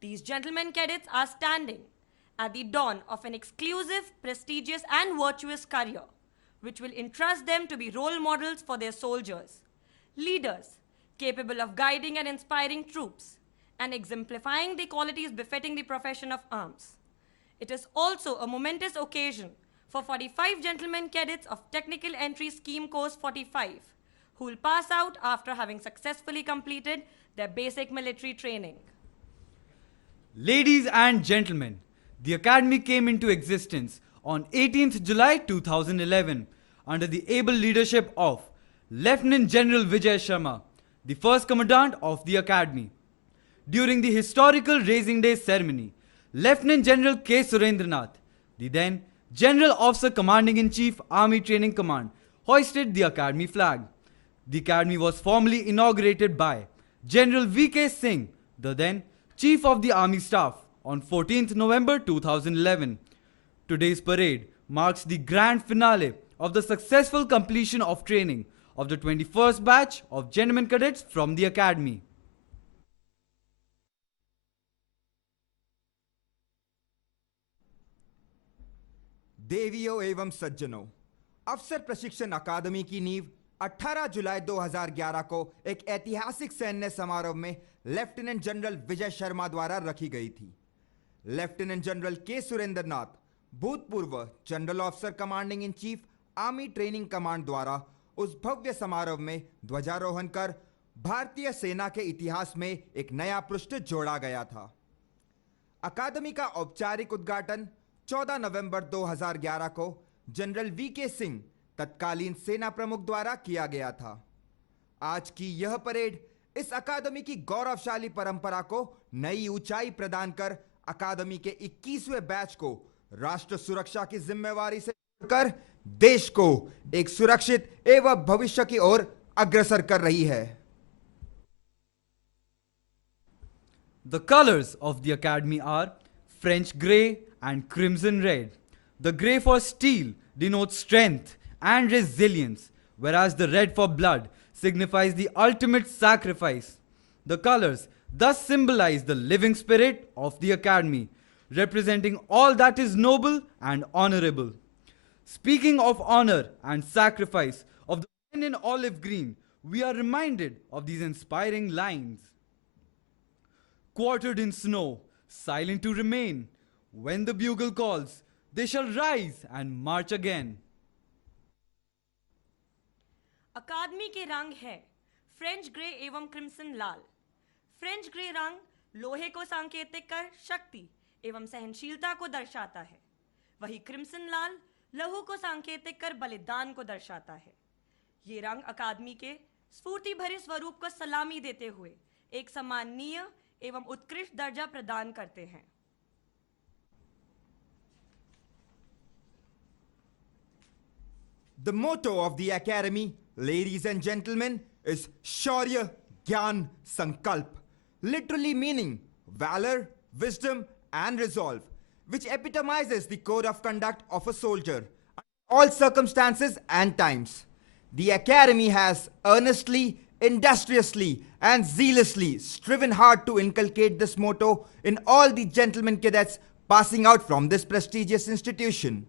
These gentlemen cadets are standing at the dawn of an exclusive, prestigious, and virtuous career, which will entrust them to be role models for their soldiers, leaders capable of guiding and inspiring troops, and exemplifying the qualities befitting the profession of arms. It is also a momentous occasion for 45 gentlemen cadets of Technical Entry Scheme Course 45, who will pass out after having successfully completed their basic military training. Ladies and gentlemen, the Academy came into existence on 18th July 2011 under the able leadership of Lieutenant General Vijay Sharma, the first Commandant of the Academy. During the historical Raising Day ceremony, Lieutenant General K. Surendranath, the then General Officer Commanding-in-Chief Army Training Command, hoisted the Academy flag. The Academy was formally inaugurated by General V.K. Singh, the then Chief of the Army Staff, on 14th November 2011. Today's parade marks the grand finale of the successful completion of training of the 21st batch of gentlemen cadets from the Academy. देवियों एवं सज्जनों, अफसर प्रशिक्षण अकादमी की नींव 18 जुलाई 2011 को एक ऐतिहासिक सैन्य समारोह में लेफ्टिनेंट जनरल विजय शर्मा द्वारा रखी गई थी। लेफ्टिनेंट जनरल के सुरेंद्रनाथ, भूतपूर्व general officer commanding in chief army training command द्वारा उस भव्य समारोह में ध्वजारोहण कर भारतीय सेना के इतिहास में एक नया पृष्ठ जोड़ा गया था। अकादमी का औपचारिक उद्घाटन 14 नवंबर 2011 को जनरल वी.के. सिंह, तत्कालीन सेना प्रमुख द्वारा किया गया था। आज की यह परेड इस अकादमी की गौरवशाली परंपरा को नई ऊंचाई प्रदान कर अकादमी के 21वें बैच को राष्ट्र सुरक्षा की जिम्मेवारी से जोड़कर देश को एक सुरक्षित एवं भविष्य की ओर अग्रसर कर रही है। The colors of the Academy are French grey and crimson red. The grey for steel denotes strength and resilience, whereas the red for blood signifies the ultimate sacrifice. The colors thus symbolize the living spirit of the Academy, representing all that is noble and honorable. Speaking of honor and sacrifice of the men in olive green, we are reminded of these inspiring lines. Quartered in snow, silent to remain. When the bugle calls, they shall rise and march again. अकादमी के रंग है French grey एवं crimson लाल। French grey रंग लोहे को सांकेतिक कर शक्ति एवं सहनशीलता को दर्शाता है, वही क्रिम्सन लाल लहू को सांकेतिक कर बलिदान को दर्शाता है। ये रंग अकादमी के स्फूर्ति भरे स्वरूप को सलामी देते हुए एक सम्माननीय एवं उत्कृष्ट दर्जा प्रदान करते हैं। The motto of the Academy, ladies and gentlemen, is Shaurya Gyan Sankalp, literally meaning valor, wisdom, and resolve, which epitomizes the code of conduct of a soldier under all circumstances and times. The Academy has earnestly, industriously, and zealously striven hard to inculcate this motto in all the gentlemen cadets passing out from this prestigious institution.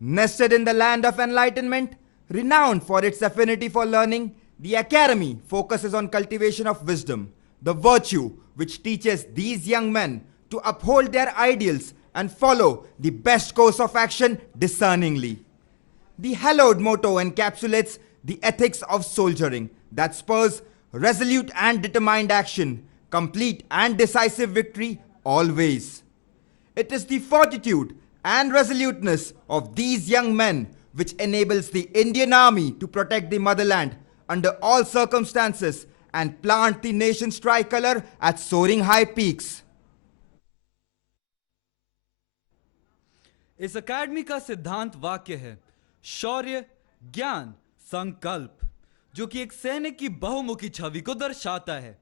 Nested in the land of enlightenment, renowned for its affinity for learning, the Academy focuses on cultivation of wisdom, the virtue which teaches these young men to uphold their ideals and follow the best course of action discerningly. The hallowed motto encapsulates the ethics of soldiering that spurs resolute and determined action, complete and decisive victory always. It is the fortitude and resoluteness of these young men which enables the Indian Army to protect the motherland under all circumstances and plant the nation's tricolor at soaring high peaks. इस academy का सिद्धांत वाक्य है शौर्य, ज्ञान, संकल्प, जो कि एक सैनिक की बहुमुखी छवि को दर्शाता है।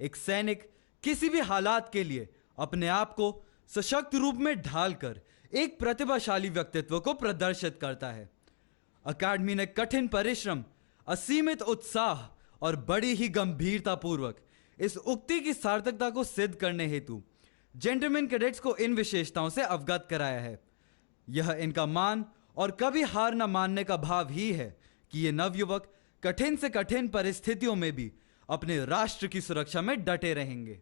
एक सैनिक किसी भी हालात के लिए अपने आप को सशक्त रूप में ढालकर एक प्रतिभाशाली व्यक्तित्व को प्रदर्शित करता है। अकादमी ने कठिन परिश्रम, असीमित उत्साह और बड़ी ही गंभीरता पूर्वक इस उक्ति की सार्थकता को सिद्ध करने हेतु जेंटलमैन कैडेट्स को इन विशेषताओं से अवगत कराया है। यह इनका मान और कभी हार न मानने का भाव ही है कि ये नवयुवक कठिन से कठिन परिस्थितियों में भी अपने राष्ट्र की सुरक्षा में डटे रहेंगे।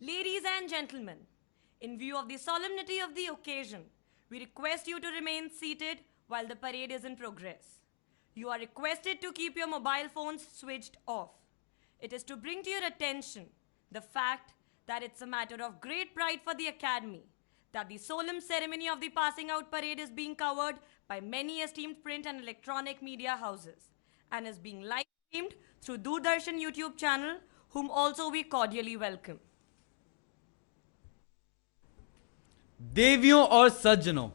Ladies and gentlemen, in view of the solemnity of the occasion, we request you to remain seated while the parade is in progress. You are requested to keep your mobile phones switched off. It is to bring to your attention the fact that it's a matter of great pride for the Academy that the solemn ceremony of the passing out parade is being covered by many esteemed print and electronic media houses and is being live streamed through Doordarshan YouTube channel, whom also we cordially welcome. देवियों और सज्जनों,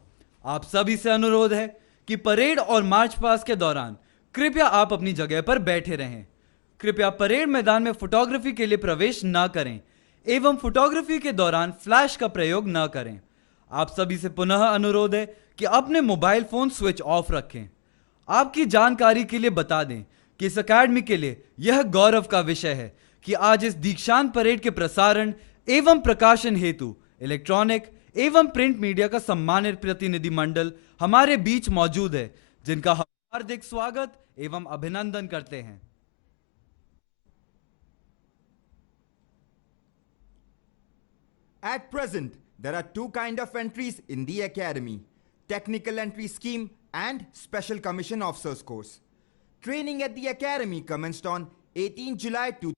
आप सभी से अनुरोध है कि parade और मार्च पास्ट के दौरान कृपया आप अपनी जगह पर बैठे रहें। कृपया परेड मैदान में फोटोग्राफी के लिए प्रवेश न करें एवं फोटोग्राफी के दौरान फ्लैश का प्रयोग न करें। आप सभी से पुनः अनुरोध है कि अपने मोबाइल फोन स्विच ऑफ रखें। आपकी जानकारी के लिए बता दें कि इस अकेडमी के लिए यह गौरव का विषय है कि आज इस दीक्षांत परेड के प्रसारण एवं प्रकाशन हेतु इलेक्ट्रॉनिक एवं प्रिंट मीडिया का सम्मानित प्रतिनिधि मंडल हमारे बीच मौजूद है, जिनका हम हार्दिक स्वागत एवं अभिनंदन करते हैं। At present, there are two kinds of entries in the Academy: Technical Entry Scheme and Special Commission Officers Course. Training at the Academy commenced on 18 July 2000.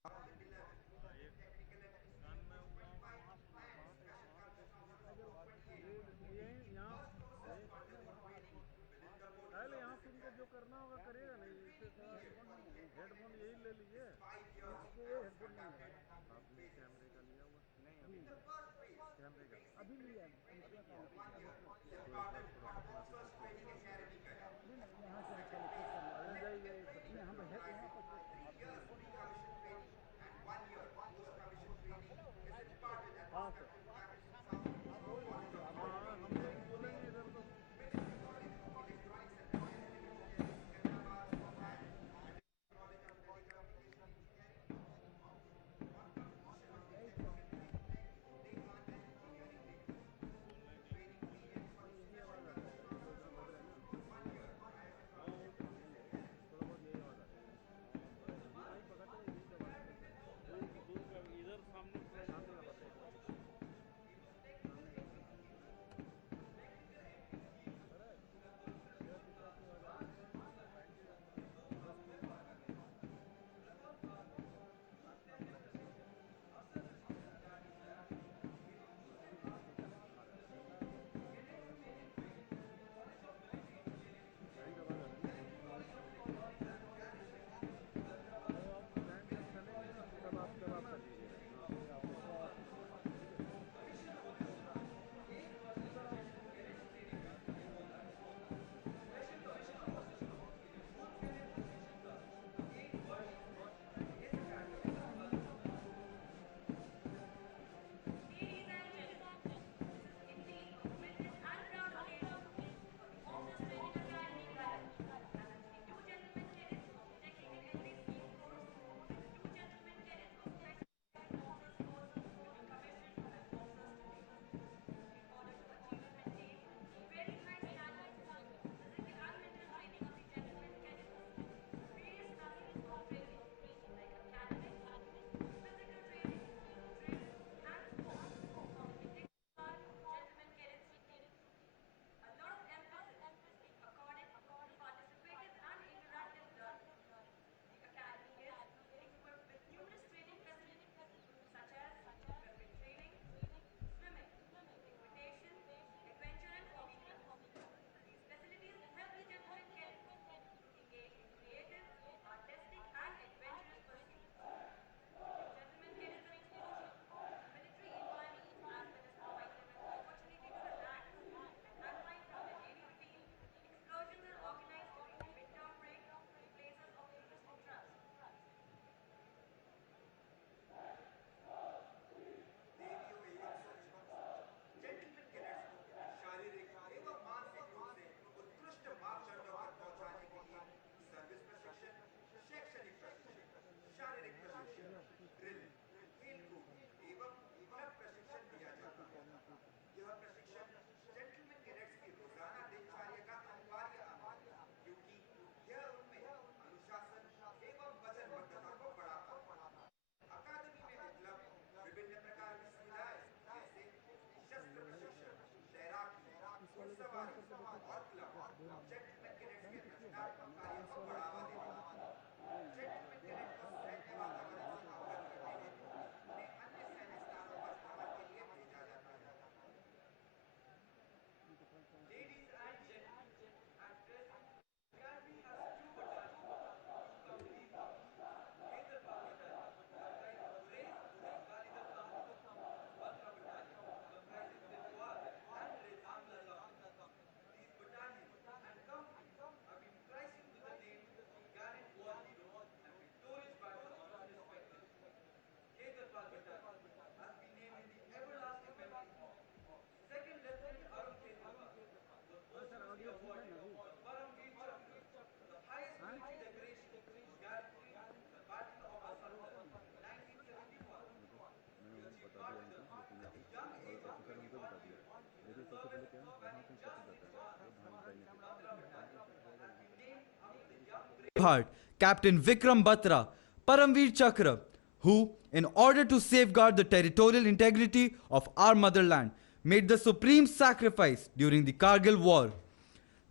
Braveheart, Captain Vikram Batra, Paramveer Chakra, who, in order to safeguard the territorial integrity of our motherland, made the supreme sacrifice during the Kargil War.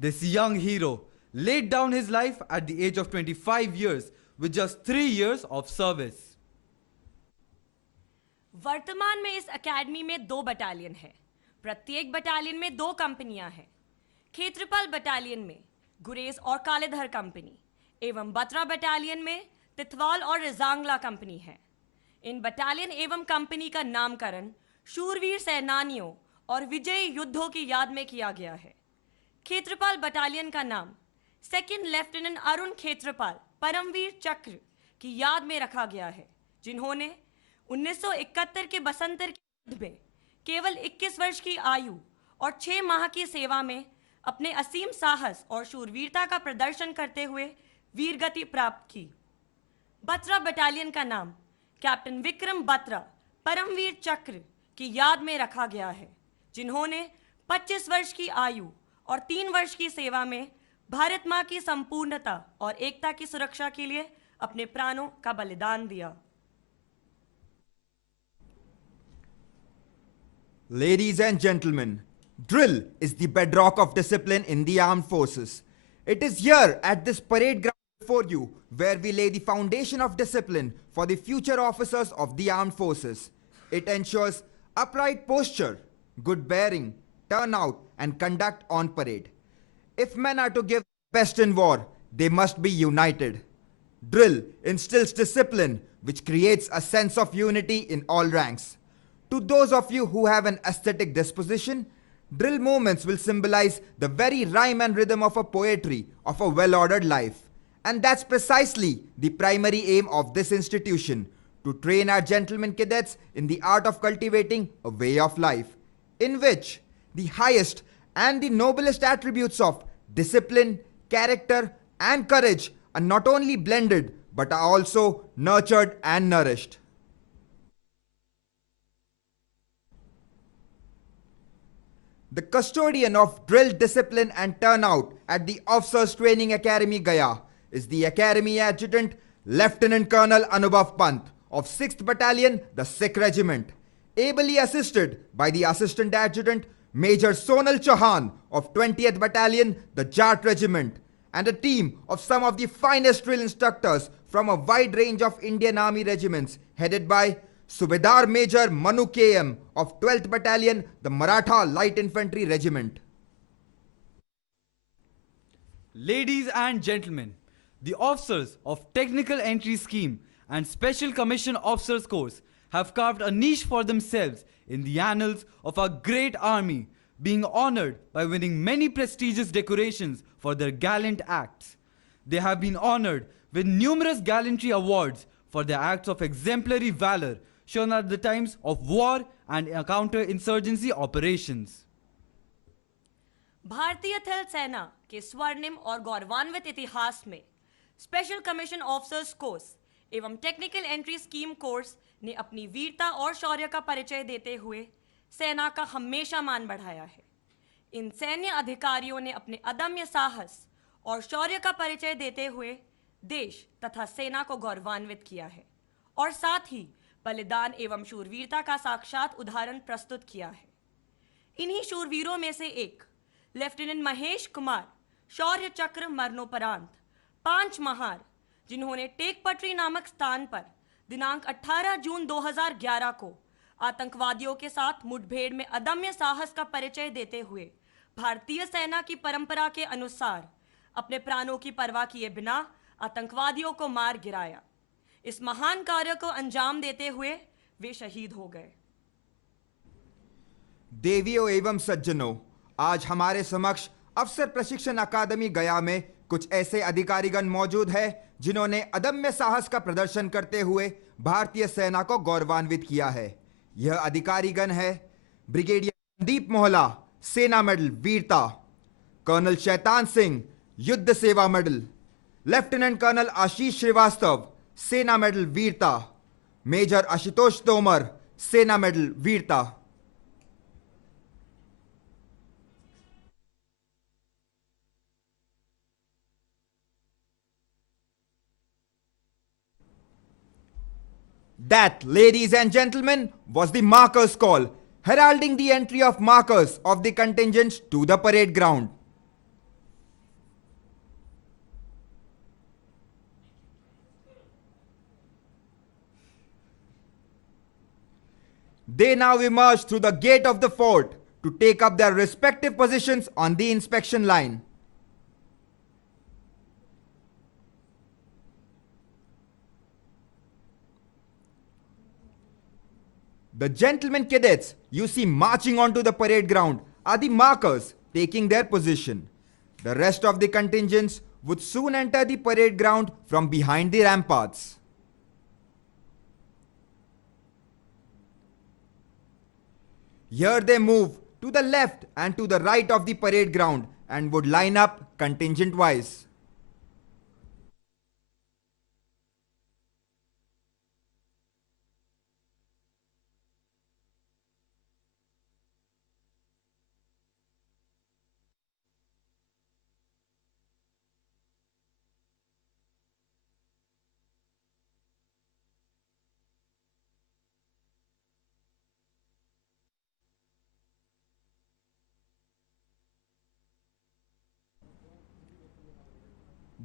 This young hero laid down his life at the age of 25 years with just 3 years of service. वर्तमान में इस academy में 2 battalion है। प्रत्येक battalion में 2 कंपनियां हैं। क्षेत्रपाल battalion में गुरेज और कालेधर कंपनी एवं बत्रा बटालियन में तिथवाल और रिजांगला कंपनी है। इन बटालियन एवं कंपनी का नामकरण शूरवीर सेनानियों और विजयी युद्धों की याद में किया गया है। क्षेत्रपाल बटालियन का नाम सेकंड लेफ्टिनेंट अरुण क्षेत्रपाल परमवीर चक्र की याद में रखा गया है, जिन्होंने 1971 के बसंतर के युद्ध में केवल 21 वर्ष की आयु और 6 माह की सेवा में अपने असीम साहस और शूरवीरता का प्रदर्शन करते हुए वीरगति प्राप्त की। बत्रा बटालियन का नाम कैप्टन विक्रम बत्रा परमवीर चक्र की याद में रखा गया है, जिन्होंने 25 वर्ष की आयु और 3 वर्ष की सेवा में भारत मां की संपूर्णता और एकता की सुरक्षा के लिए अपने प्राणों का बलिदान दिया। Ladies and gentlemen, drill is the bedrock of discipline in the armed forces. It is here at this parade ground before you where we lay the foundation of discipline for the future officers of the armed forces. It ensures upright posture, good bearing, turnout, and conduct on parade. If men are to give best in war, they must be united. Drill instills discipline, which creates a sense of unity in all ranks. To those of you who have an aesthetic disposition, drill movements will symbolize the very rhyme and rhythm of a poetry of a well-ordered life. And that's precisely the primary aim of this institution, to train our gentlemen cadets in the art of cultivating a way of life, in which the highest and the noblest attributes of discipline, character, and courage are not only blended but are also nurtured and nourished. The custodian of drill, discipline, and turnout at the Officers Training Academy Gaya is the Academy Adjutant Lieutenant Colonel Anubhav Pant of 6th Battalion, the Sikh Regiment, ably assisted by the Assistant Adjutant Major Sonal Chauhan of 20th Battalion, the Jat Regiment, and a team of some of the finest drill instructors from a wide range of Indian Army regiments headed by Subedar Major Manu KM of 12th Battalion, the Maratha Light Infantry Regiment. Ladies and gentlemen, the officers of Technical Entry Scheme and Special Commission Officers Course have carved a niche for themselves in the annals of our great army, being honored by winning many prestigious decorations for their gallant acts. They have been honored with numerous gallantry awards for their acts of exemplary valor shown at the times of war and counter-insurgency operations. भारतीय थल सेना के स्वर्णिम और गौरवान्वित इतिहास में special commission officers course एवं टेक्निकल एंट्री स्कीम कोर्स ने अपनी वीरता और शौर्य का परिचय देते हुए सेना का हमेशा मान बढ़ाया है। इन सैन्य अधिकारियों ने अपने अदम्य साहस और शौर्य का परिचय देते हुए देश तथा सेना को गौरवान्वित किया है और साथ ही बलिदान एवं शूरवीरता का साक्षात उदाहरण प्रस्तुत किया है। इन्हीं शूरवीरों में से एक लेफ्टिनेंट महेश कुमार शौर्य चक्र मरणोपरांत 5 महार, जिन्होंने टेकपटरी नामक स्थान पर दिनांक 18 जून 2011 को आतंकवादियों के साथ मुठभेड़ में अदम्य साहस का परिचय देते हुए भारतीय सेना की परंपरा के अनुसार अपने प्राणों की परवाह किए बिना आतंकवादियों को मार गिराया। इस महान कार्य को अंजाम देते हुए वे शहीद हो गए। देवियों एवं सज्जनों, आज हमारे समक्ष अफसर प्रशिक्षण अकादमी गया में कुछ ऐसे अधिकारीगण मौजूद हैं जिन्होंने अदम्य साहस का प्रदर्शन करते हुए भारतीय सेना को गौरवान्वित किया है। यह अधिकारीगण है ब्रिगेडियर संदीप मोहला, सेना मेडल वीरता, कर्नल शैतान सिंह, युद्ध सेवा मेडल, लेफ्टिनेंट कर्नल आशीष श्रीवास्तव, सेना मेडल वीरता, मेजर आशुतोष तोमर, सेना मेडल वीरता। That, ladies and gentlemen, was the markers call, heralding the entry of markers of the contingents to the parade ground. They now emerge through the gate of the fort to take up their respective positions on the inspection line. The gentlemen cadets you see marching onto the parade ground are the markers taking their position. The rest of the contingents would soon enter the parade ground from behind the ramparts. Here they move to the left and to the right of the parade ground and would line up contingent wise.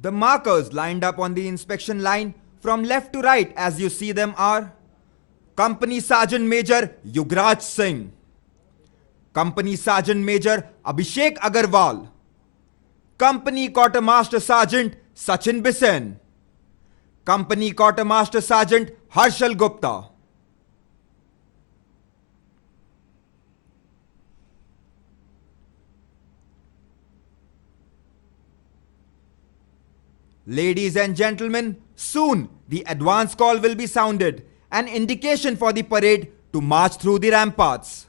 The markers lined up on the inspection line from left to right as you see them are Company Sergeant Major Yugraj Singh, Company Sergeant Major Abhishek Agarwal, Company Quartermaster Sergeant Sachin Bisen, Company Quartermaster Sergeant Harshal Gupta. Ladies and gentlemen, soon the advance call will be sounded, an indication for the parade to march through the ramparts.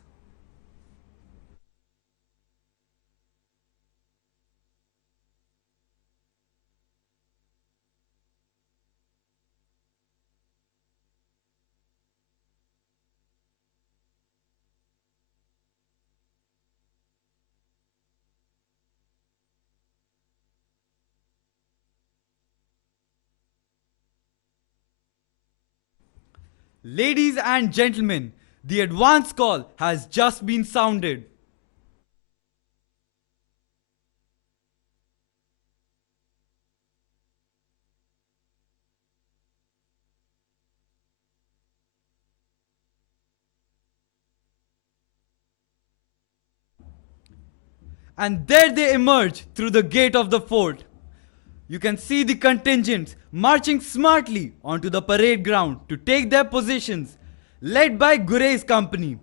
Ladies and gentlemen, the advance call has just been sounded. And there they emerge through the gate of the fort. You can see the contingents marching smartly onto the parade ground to take their positions, led by Guray's company,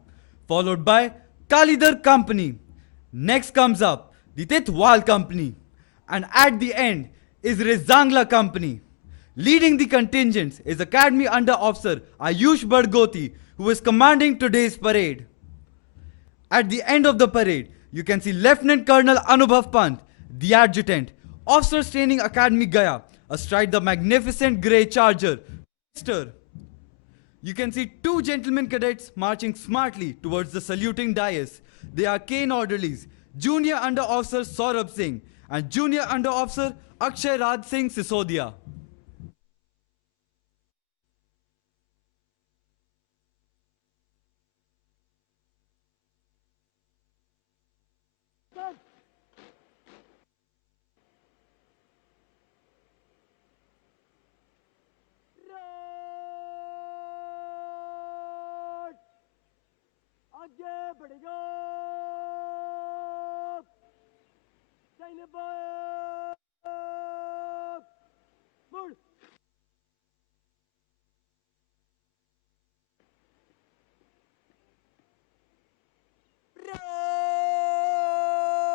followed by Kalidhar company. Next comes up the Titwal company, and at the end is Rezangla company. Leading the contingents is Academy Under Officer Ayush Bargoti, who is commanding today's parade. At the end of the parade, you can see Lieutenant Colonel Anubhav Pant, the adjutant, Officers Training Academy Gaya, astride the magnificent grey charger. You can see two gentlemen cadets marching smartly towards the saluting dais. They are cane orderlies, Junior Under Officer Saurabh Singh and Junior Under Officer Akshay Raj Singh Sisodia. आगे बढ़ेगा मुड़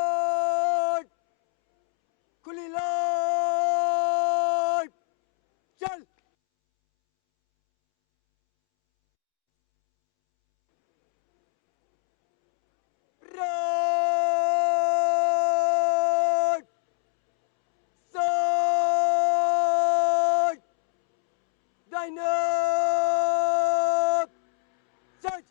road खुली load चल road सोड डायनोक search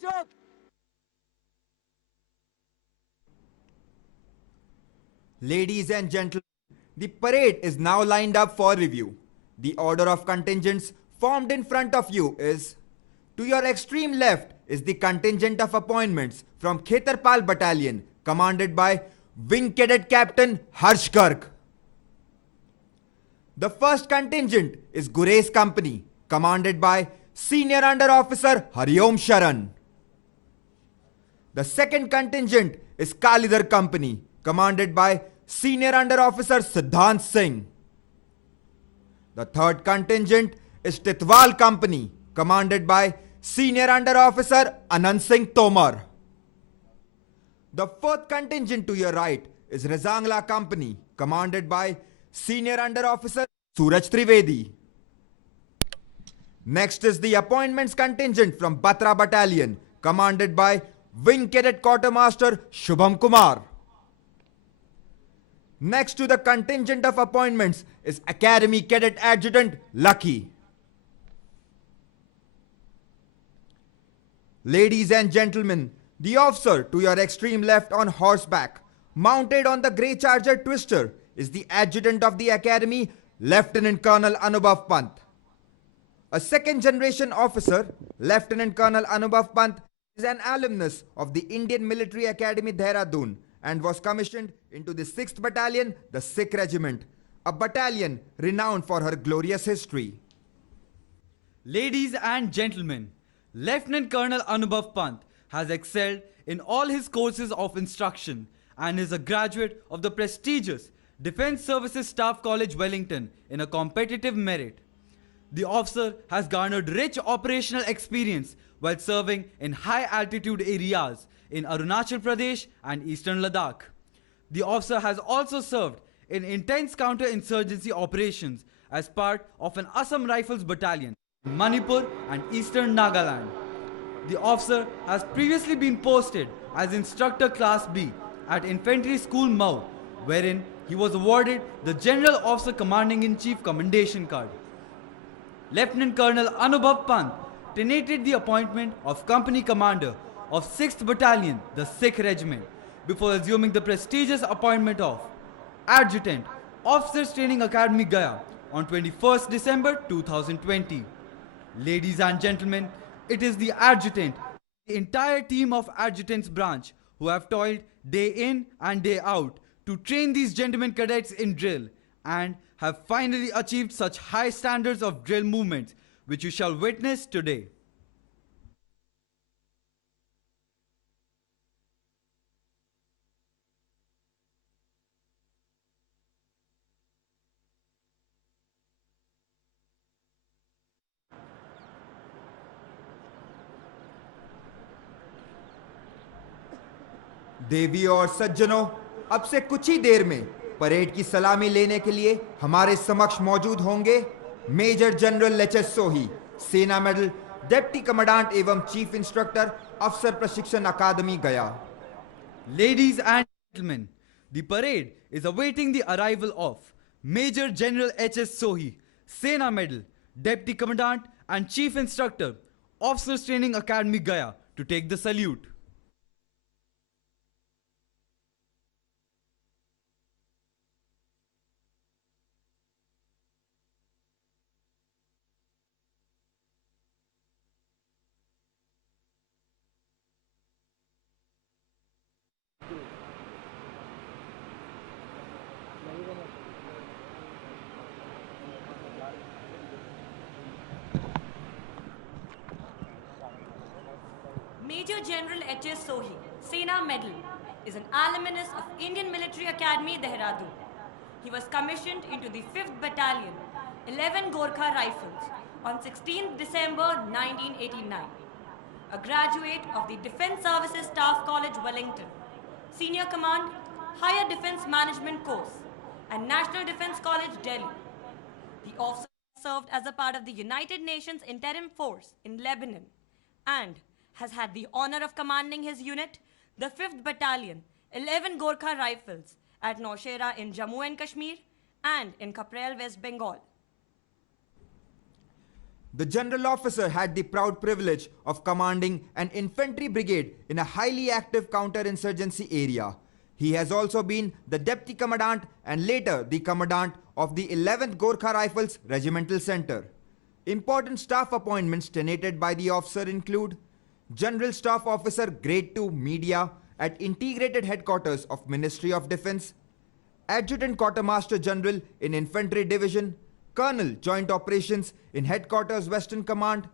Chop! Ladies and gentlemen, the parade is now lined up for review. The order of contingents formed in front of you is: to your extreme left is the contingent of appointments from Khetarpal Battalion, commanded by Wing Cadet Captain Harsh Garg. The first contingent is Gurez Company, commanded by Senior Under Officer Hariom Sharan. The second contingent is Kalidhar Company, commanded by Senior Under Officer Siddhant Singh. The third contingent is Titwal Company, commanded by Senior Under Officer Anand Singh Tomar. The fourth contingent to your right is Razangla Company, commanded by Senior Under Officer Suraj Trivedi. Next is the appointments contingent from Batra Battalion, commanded by Wing Cadet Quartermaster Shubham Kumar. Next to the contingent of appointments is Academy Cadet Adjutant Lucky. Ladies and gentlemen, the officer to your extreme left on horseback, mounted on the grey charger Twister, is the adjutant of the academy, Lieutenant Colonel Anubhav Pant. A second generation officer, Lieutenant Colonel Anubhav Pant, is an alumnus of the Indian Military Academy Dehradun and was commissioned into the 6th Battalion, the Sikh Regiment, a battalion renowned for her glorious history. Ladies and gentlemen, Lieutenant Colonel Anubhav Pant has excelled in all his courses of instruction and is a graduate of the prestigious Defence Services Staff College Wellington in a competitive merit. The officer has garnered rich operational experience while serving in high altitude areas in Arunachal Pradesh and Eastern Ladakh. The officer has also served in intense counter-insurgency operations as part of an Assam Rifles battalion in Manipur and Eastern Nagaland. The officer has previously been posted as Instructor Class B at Infantry School Mau, wherein he was awarded the General Officer Commanding-in-Chief Commendation Card. Lieutenant Colonel Anubhav Pant tenated the appointment of Company Commander of 6th Battalion, the Sikh Regiment, before assuming the prestigious appointment of Adjutant, Officers Training Academy Gaya on 21st December 2020. Ladies and gentlemen, it is the Adjutant, the entire team of Adjutant's branch who have toiled day in and day out to train these gentlemen cadets in drill and have finally achieved such high standards of drill movements which you shall witness today. देवियों और सज्जनों, अब से कुछ ही देर में parade की सलामी लेने के लिए हमारे समक्ष मौजूद होंगे मेजर जनरल एच.एस. सोही, सेना मेडल, डिप्टी कमांडेंट एवं चीफ इंस्ट्रक्टर, अफसर प्रशिक्षण अकादमी गया. Ladies and gentlemen, the parade is awaiting the arrival of Major General H.S. Sohi, Sena Medal, Deputy Commandant and Chief Instructor, Officers Training Academy Gaya, to take the salute. Major General H.S. Sohi, Sena Medal, is an alumnus of Indian Military Academy, Dehradun. He was commissioned into the 5th Battalion, 11 Gorkha Rifles, on 16th December 1989. A graduate of the Defence Services Staff College, Wellington, Senior Command, Higher Defence Management Course, and National Defence College, Delhi. The officer served as a part of the United Nations Interim Force in Lebanon and has had the honor of commanding his unit, the 5th Battalion, 11 Gorkha Rifles, at Naushera in Jammu and Kashmir, and in Kaprel, West Bengal. The general officer had the proud privilege of commanding an infantry brigade in a highly active counter-insurgency area. He has also been the deputy commandant and later the commandant of the 11th Gorkha Rifles Regimental Center. Important staff appointments tenated by the officer include General Staff Officer Grade 2 Media at Integrated Headquarters of Ministry of Defense, Adjutant Quartermaster General in Infantry Division, Colonel Joint Operations in Headquarters Western Command,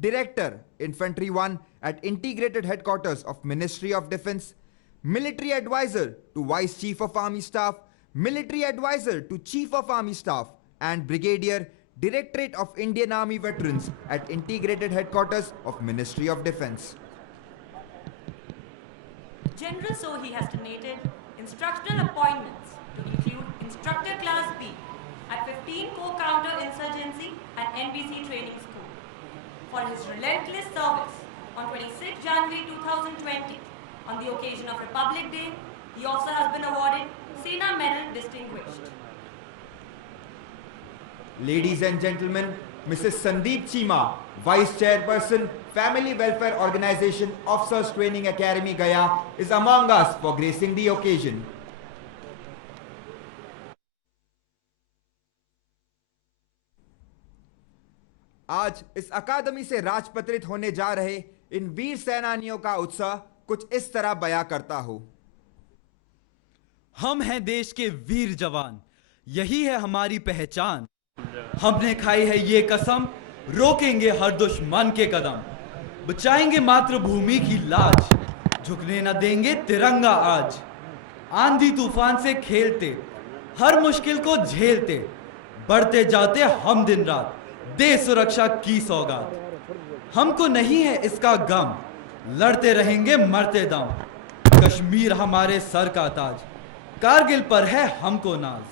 Director Infantry 1 at Integrated Headquarters of Ministry of Defense, Military Advisor to Vice Chief of Army Staff, Military Advisor to Chief of Army Staff, and Brigadier, Directorate of Indian Army Veterans at Integrated Headquarters of Ministry of Defense. General Sohi has donated instructional appointments to include Instructor Class B at 15 Corps Counter-Insurgency and NBC Training School. For his relentless service on 26 January 2020, on the occasion of Republic Day, the officer has been awarded Sena Medal Distinguished. Ladies and gentlemen, Mrs. Sandeep Chima, Vice Chairperson, Family Welfare Organization Officers Training Academy Gaya, is among us for gracing the occasion. आज इस अकादमी से राजपत्रित होने जा रहे इन वीर सेनानियों का उत्साह कुछ इस तरह बयां करता हो। हम हैं देश के वीर जवान, यही है हमारी पहचान। हमने खाई है ये कसम, रोकेंगे हर दुश्मन के कदम, बचाएंगे मातृभूमि की लाज, झुकने न देंगे तिरंगा आज। आंधी तूफान से खेलते, हर मुश्किल को झेलते, बढ़ते जाते हम दिन रात, दे सुरक्षा की सौगात। हमको नहीं है इसका गम, लड़ते रहेंगे मरते दम। कश्मीर हमारे सर का ताज, कारगिल पर है हमको नाज।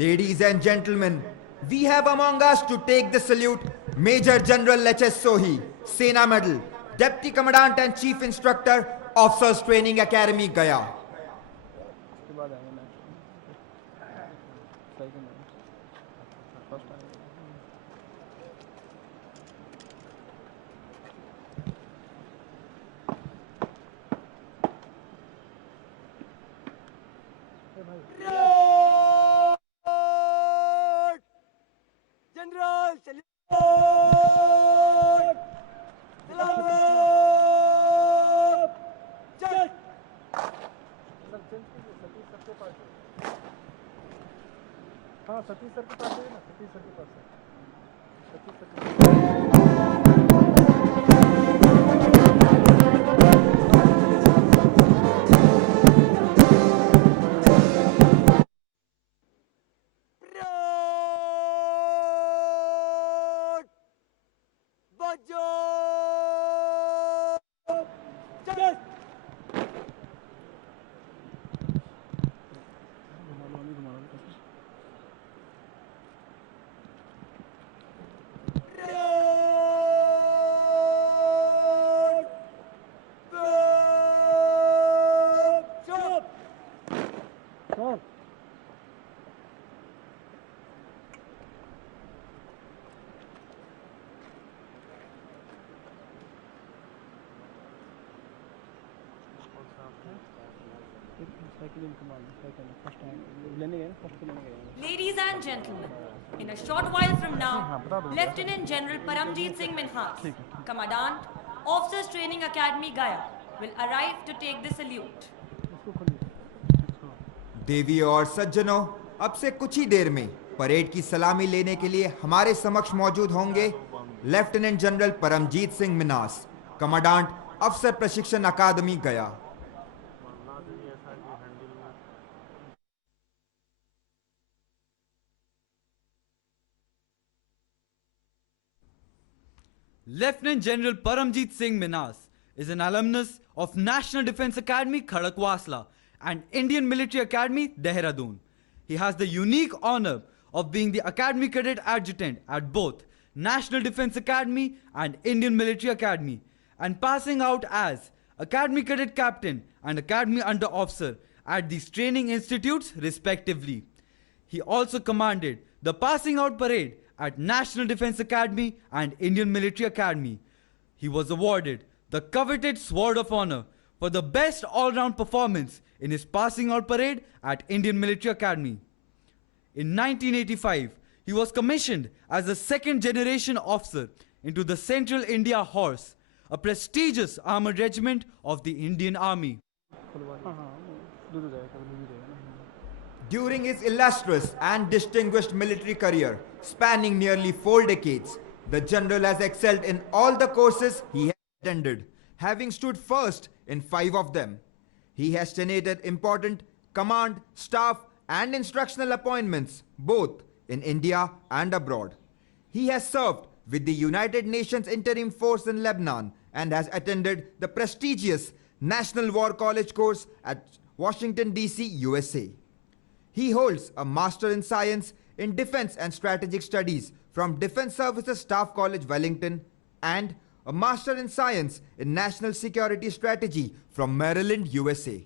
Ladies and gentlemen, we have among us to take the salute Major General H.S. Sohi, Sena Medal, Deputy Commandant and Chief Instructor, Officers Training Academy, Gaya. General, salute! Salute! हाँ सतीश सर के पास है ना, Satish sir के पास है, Satish sir के पास। बजो! चल! Ladies and gentlemen, in a short while from now, Lieutenant General Paramjeet Singh Minhas, Commandant, Officers Training Academy Gaya, will arrive to take the salute. देवियों और सज्जनों, अब से कुछ ही देर में परेड की सलामी लेने के लिए हमारे समक्ष मौजूद होंगे lieutenant general Paramjit Singh Minhas, commandant अफसर प्रशिक्षण अकादमी गया। Lieutenant General Paramjeet Singh Minas is an alumnus of National Defence Academy Khadakwasla and Indian Military Academy Dehradun. He has the unique honor of being the Academy Cadet Adjutant at both National Defense Academy and Indian Military Academy, and passing out as Academy Cadet Captain and Academy Under Officer at these training institutes respectively. He also commanded the passing out parade at National Defense Academy and Indian Military Academy. He was awarded the coveted Sword of Honor for the best all-round performance in his passing out parade at Indian Military Academy. In 1985, he was commissioned as a second generation officer into the Central India Horse, a prestigious armored regiment of the Indian Army. During his illustrious and distinguished military career, spanning nearly 4 decades, the general has excelled in all the courses he has attended, having stood first in 5 of them. He has tenated important command, staff, and instructional appointments both in India and abroad. He has served with the United Nations Interim Force in Lebanon and has attended the prestigious National War College course at Washington, D.C., USA. He holds a Master in Science in Defense and Strategic Studies from Defense Services Staff College, Wellington, and a Master in Science in National Security Strategy from Maryland, USA.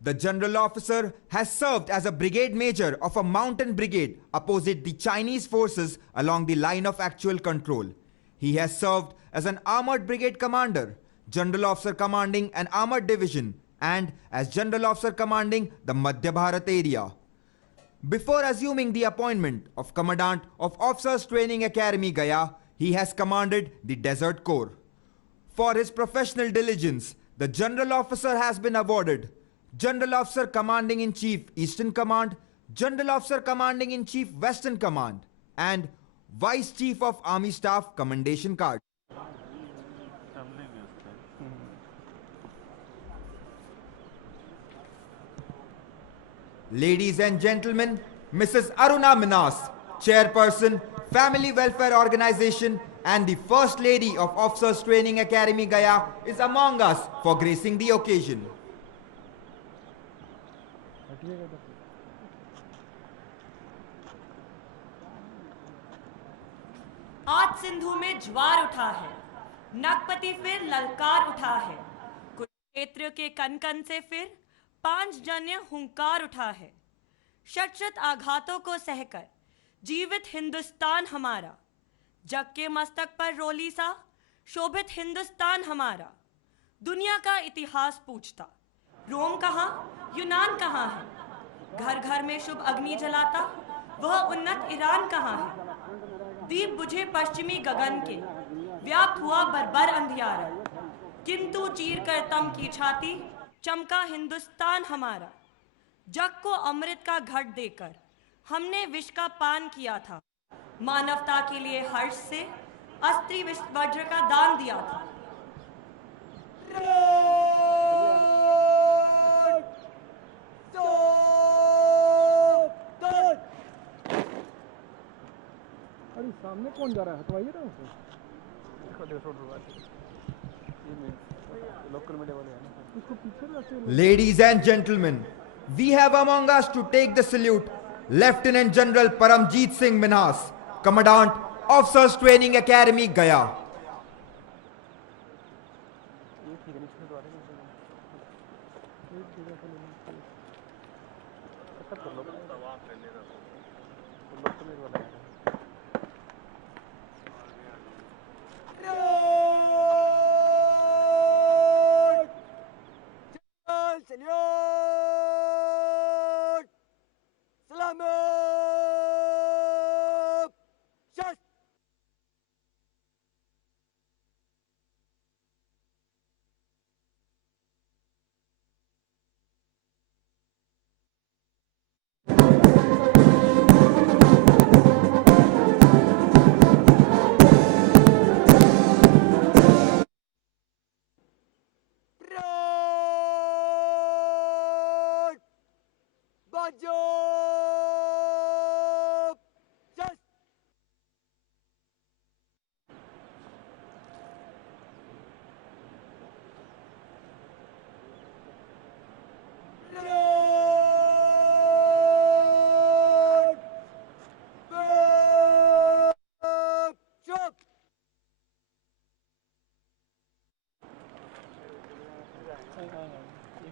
The general officer has served as a brigade major of a mountain brigade opposite the Chinese forces along the line of actual control. He has served as an armored brigade commander, general officer commanding an armored division, and as general officer commanding the Madhya Bharat area. Before assuming the appointment of Commandant of Officers Training Academy, Gaya, he has commanded the Desert Corps. For his professional diligence, the general officer has been awarded General Officer Commanding in Chief Eastern Command, General Officer Commanding in Chief Western Command, and Vice Chief of Army Staff Commendation Card. Ladies and gentlemen, Mrs. Aruna Minas, Chairperson, Family Welfare Organization and the First Lady of Officers Training Academy, Gaya, is among us for gracing the occasion. आज सिंधु में ज्वार उठा है, नगपति फिर ललकार उठा है, कुरुक्षेत्र के कन-कन से फिर पांचजन्य हुंकार उठा है। शत-शत आघातों को सहकर जीवित हिंदुस्तान हमारा, जग के मस्तक पर रोली सा शोभित हिंदुस्तान हमारा। दुनिया का इतिहास पूछता, रोम कहाँ, यूनान कहाँ है? घर घर में शुभ अग्नि जलाता वह उन्नत ईरान कहाँ है? दीप बुझे पश्चिमी गगन के, व्याप्त हुआ बर्बर अंधियारा, किंतु चीर कर तम की छाती चमका हिंदुस्तान हमारा। जग को अमृत का घट देकर हमने विष का पान किया था, मानवता के लिए हर्ष से अस्त्री वज्र का दान दिया था। अरे सामने कौन जा रहा है? हटवाइए ना उसे। देखो देखो ये में लोकल मीडिया वाले हैं ना, उसको पीछे रखते। Ladies and gentlemen, we have among us to take the salute Lieutenant General Paramjeet Singh Minhas, Commandant Officers Training Academy, Gaya. Señor, Salamut, Shas.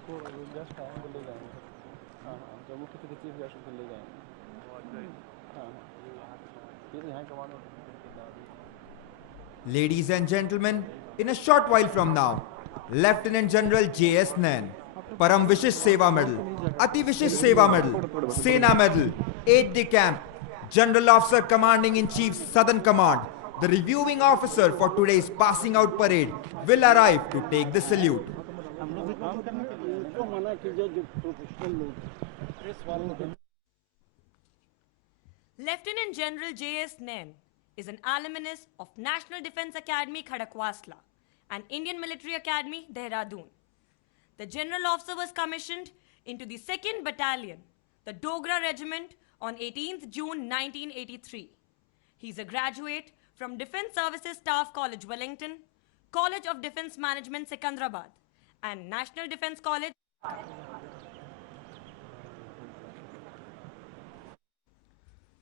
Just आए हैं, ले जाएंगे। हाँ हाँ, जम्मू के चीफ गेस्ट को ले जाएंगे। हाँ हाँ, ये तो यहाँ commando. Ladies and gentlemen, in a short while from now, Lieutenant General J.S. Nain, Param Vishish Seva Medal, Ati Vishish Seva Medal, Sena Medal, Aide de Camp, General Officer Commanding in Chief Southern Command, the reviewing officer for today's passing out parade, will arrive to take the salute. Lieutenant General J.S. Nain is an alumnus of National Defence Academy, Khadakwasla, and Indian Military Academy, Dehradun. The general officer was commissioned into the 2nd Battalion, the Dogra Regiment, on 18th June 1983. He's a graduate from Defence Services Staff College, Wellington, College of Defence Management, Secunderabad, and National Defence College.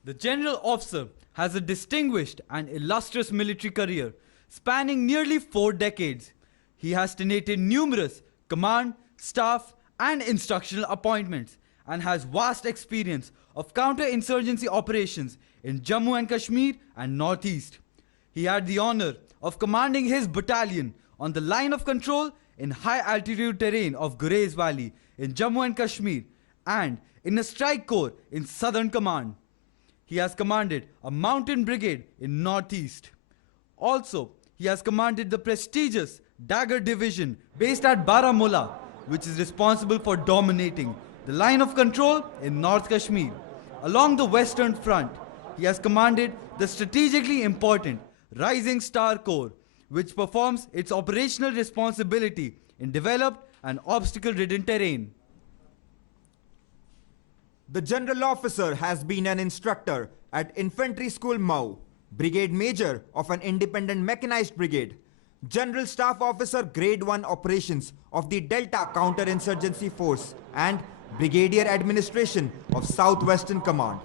The general officer has a distinguished and illustrious military career spanning nearly 4 decades. He has tenated numerous command, staff, and instructional appointments and has vast experience of counter-insurgency operations in Jammu and Kashmir and Northeast. He had the honor of commanding his battalion on the line of control in high-altitude terrain of Gurez Valley in Jammu and Kashmir and in a strike corps in Southern Command. He has commanded a mountain brigade in Northeast. Also, he has commanded the prestigious Dagger Division based at Baramulla, which is responsible for dominating the line of control in North Kashmir. Along the Western Front, he has commanded the strategically important Rising Star Corps, which performs its operational responsibility in developed and obstacle-ridden terrain. The general officer has been an instructor at Infantry School Mau, Brigade Major of an independent mechanized brigade, General Staff Officer Grade 1 Operations of the Delta Counterinsurgency Force, and Brigadier Administration of Southwestern Command.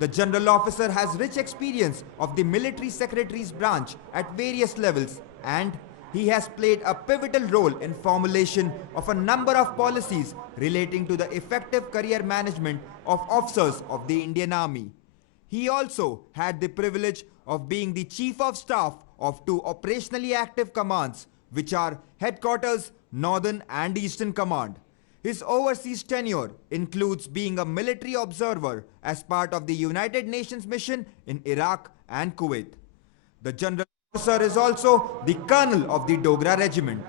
The general officer has rich experience of the military secretary's branch at various levels, and he has played a pivotal role in formulation of a number of policies relating to the effective career management of officers of the Indian Army. He also had the privilege of being the Chief of Staff of 2 operationally active commands, which are Headquarters, Northern and Eastern Command. His overseas tenure includes being a military observer as part of the United Nations mission in Iraq and Kuwait. The general officer is also the colonel of the Dogra Regiment.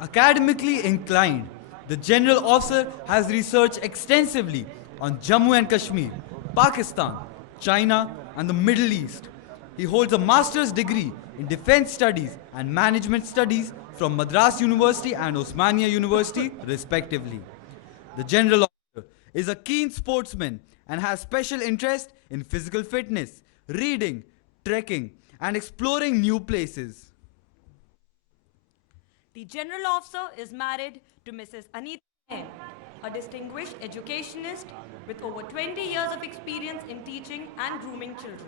Academically inclined, the general officer has researched extensively on Jammu and Kashmir, Pakistan, China, and the Middle East. He holds a master's degree in defense studies and management studies from Madras University and Osmania University, respectively. The general officer is a keen sportsman and has special interest in physical fitness, reading, trekking, and exploring new places. The general officer is married to Mrs. Anita Nain, a distinguished educationist with over 20 years of experience in teaching and grooming children.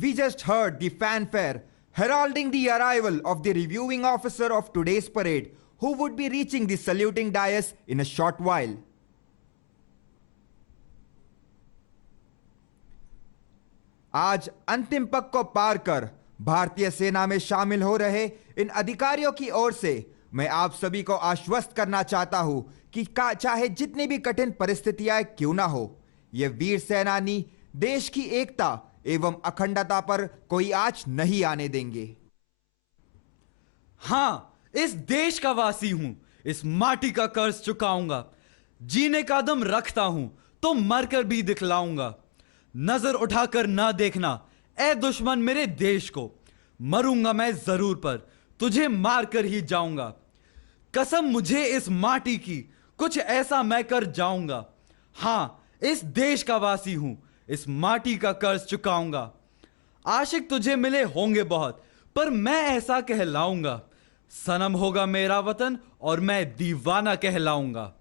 We just heard the fanfare heralding the arrival of the reviewing officer of today's parade, who would be reaching the saluting dais in a short while. आज अंतिम पक को पार कर भारतीय सेना में शामिल हो रहे इन अधिकारियों की ओर से मैं आप सभी को आश्वस्त करना चाहता हूं कि चाहे जितनी भी कठिन परिस्थितियां क्यों ना हो, ये वीर सेनानी देश की एकता एवं अखंडता पर कोई आंच नहीं आने देंगे। हां, इस देश का वासी हूं, इस माटी का कर्ज चुकाऊंगा। जीने का दम रखता हूं तो मरकर भी दिखलाऊंगा। नजर उठाकर ना देखना ए दुश्मन मेरे देश को। मरूंगा मैं जरूर पर तुझे मार कर ही जाऊंगा। कसम मुझे इस माटी की, कुछ ऐसा मैं कर जाऊंगा। हां, इस देश का वासी हूं, इस माटी का कर्ज चुकाऊंगा। आशिक तुझे मिले होंगे बहुत, पर मैं ऐसा कहलाऊंगा। सनम होगा मेरा वतन और मैं दीवाना कहलाऊंगा।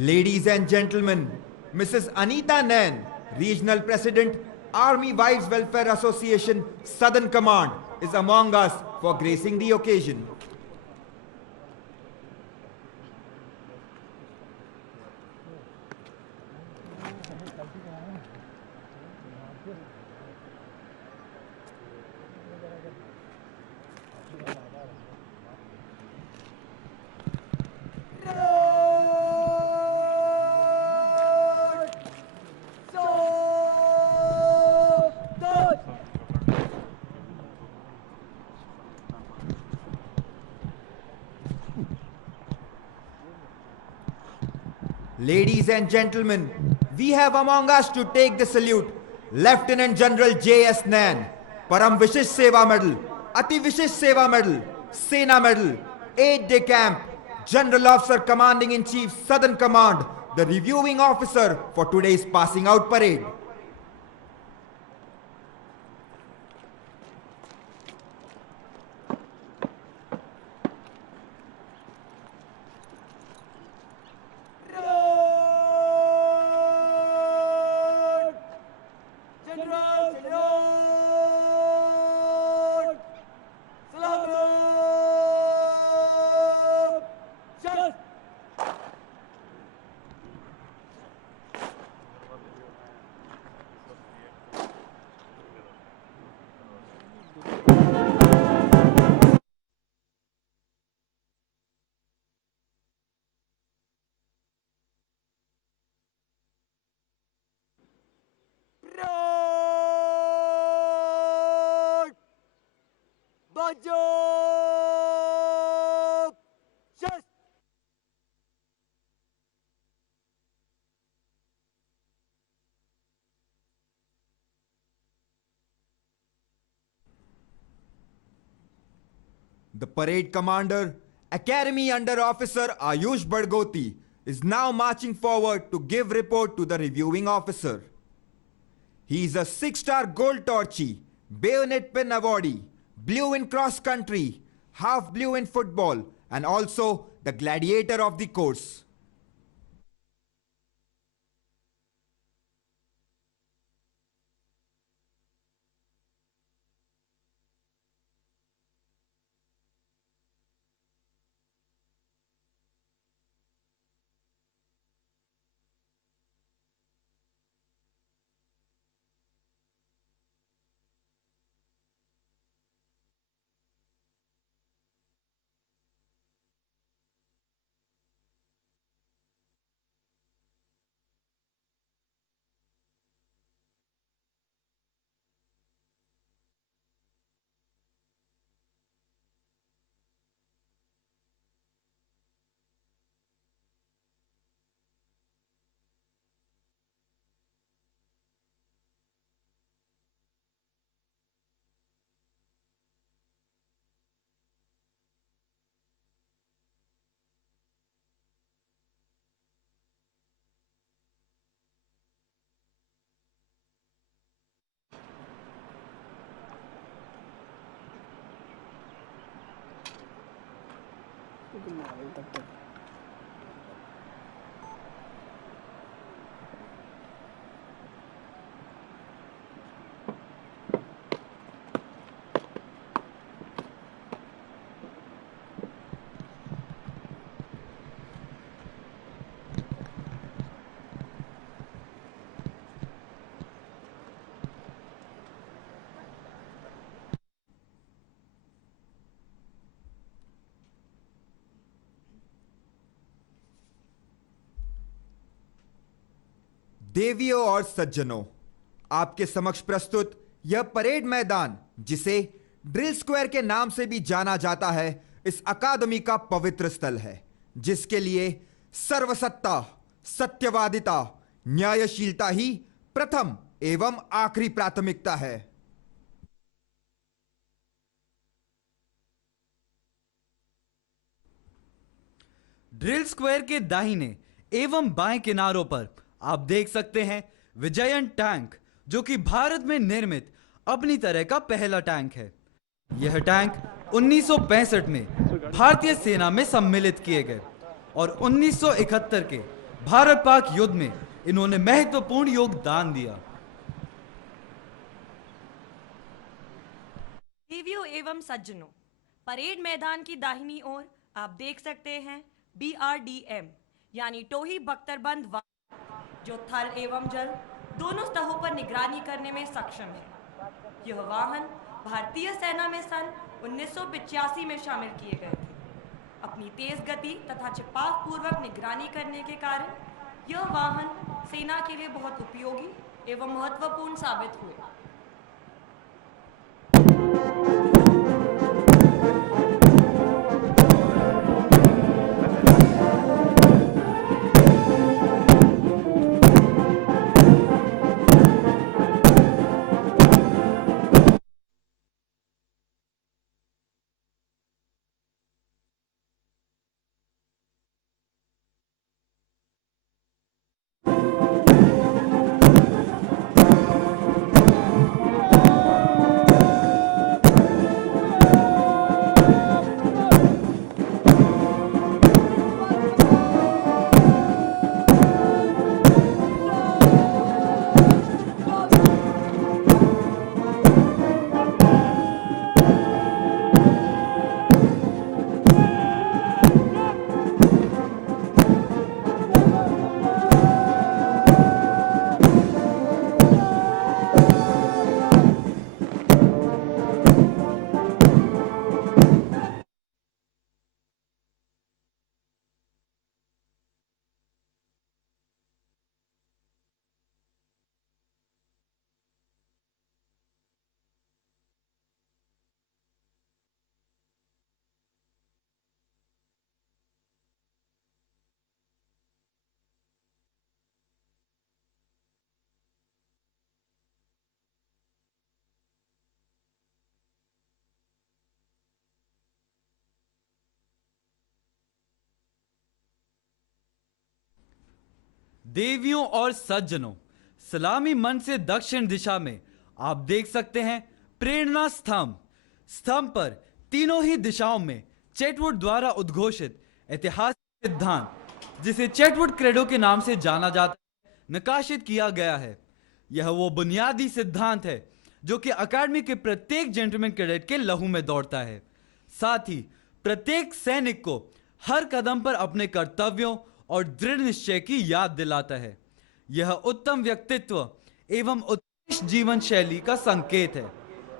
Ladies and gentlemen, Mrs. Anita Nain, Regional President, Army Wives Welfare Association, Southern Command, is among us for gracing the occasion. Ladies and gentlemen, we have among us to take the salute Lieutenant General J.S. Nain, Param Vishish Seva Medal, Ati Vishish Seva Medal, Sena Medal, Aide de Camp, General Officer Commanding in Chief Southern Command, the reviewing officer for today's passing out parade. Road! Bajo! Just! The parade commander, Academy Under Officer Ayush Badgoti, is now marching forward to give report to the reviewing officer. He is a 6-star Gold Torchy, Bayonet Pin Awardee, Blue in Cross Country, Half Blue in Football, and also the Gladiator of the course. देवियों और सज्जनों, आपके समक्ष प्रस्तुत यह parade मैदान, जिसे drill square के नाम से भी जाना जाता है, इस अकादमी का पवित्र स्थल है, जिसके लिए सर्वसत्ता, सत्यवादिता, न्यायशीलता ही प्रथम एवं आखिरी प्राथमिकता है। ड्रिल स्क्वायर के दाहिने एवं बाएं किनारों पर आप देख सकते हैं विजयन टैंक, जो कि भारत में निर्मित अपनी तरह का पहला टैंक है। यह टैंक 1965 में भारतीय सेना में सम्मिलित किए गए और 1971 के भारत पाक युद्ध में इन्होंने महत्वपूर्ण योगदान दिया। देवियों एवं सज्जनों, परेड मैदान की दाहिनी ओर आप देख सकते हैं BRDM यानी टोही बख्तरबंद वाहन, जो थल एवं जल दोनों स्तहों पर निगरानी करने में सक्षम है। यह वाहन भारतीय सेना में सन 1985 में शामिल किए गए थे। अपनी तेज गति तथा छिपाव पूर्वक निगरानी करने के कारण यह वाहन सेना के लिए बहुत उपयोगी एवं महत्वपूर्ण साबित हुए। देवियों और सज्जनों, सलामी मंच से दक्षिण दिशा में आप देख सकते हैं प्रेरणा स्तंभ। स्तंभ पर तीनों ही दिशाओं में चेटवुड द्वारा उद्घोषित ऐतिहासिक सिद्धांत, जिसे चेटवुड क्रेडो के नाम से जाना जाता है, नकाशित किया गया है। यह वो बुनियादी सिद्धांत है जो कि अकादमी के प्रत्येक जेंटलमैन कैडेट के लहू में दौड़ता है। साथ ही प्रत्येक सैनिक को हर कदम पर अपने कर्तव्यों और दृढ़ निश्चय की याद दिलाता है। यह उत्तम व्यक्तित्व एवं उत्कृष्ट जीवन शैली का संकेत है।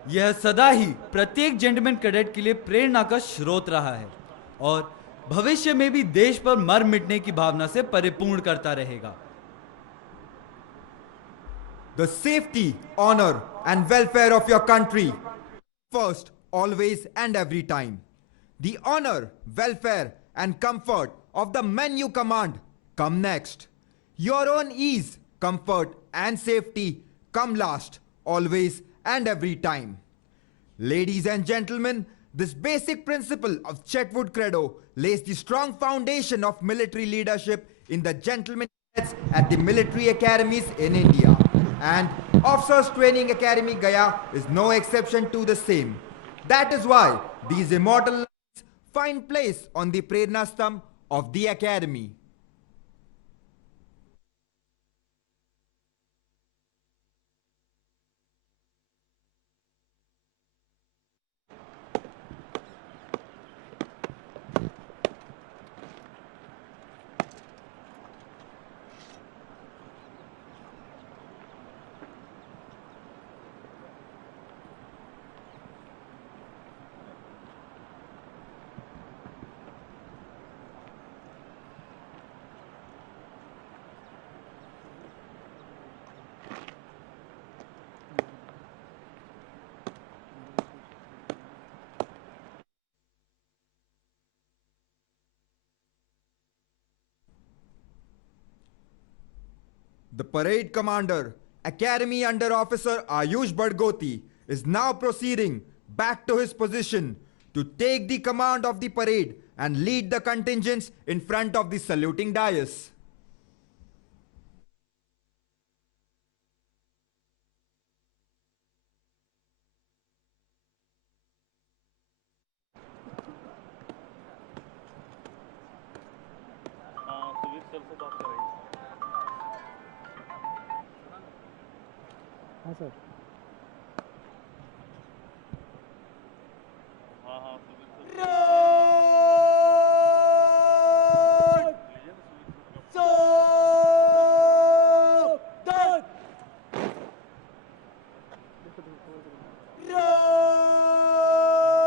यह सदा ही प्रत्येक जेंटलमैन कैडेट के लिए प्रेरणा का स्रोत रहा है और भविष्य में भी देश पर मर मिटने की भावना से परिपूर्ण करता रहेगा। The safety, honor, and welfare of your country first, always, and every time. The honor, welfare, and comfort of the men you command come next. Your own ease, comfort, and safety come last, always, and every time. Ladies and gentlemen, this basic principle of Chetwood Credo lays the strong foundation of military leadership in the gentlemen cadets at the military academies in India. And Officers Training Academy Gaya is no exception to the same. That is why these immortal lines find place on the Prerna Stamp of the Academy. The parade commander, Academy Under Officer Ayush Badgoti, is now proceeding back to his position to take the command of the parade and lead the contingents in front of the saluting dais. हाँ Sujit sir से बात करेंगे हाँ sir हाँ हाँ Sujit sir Road! लीजिए ना Sujit sir का So done!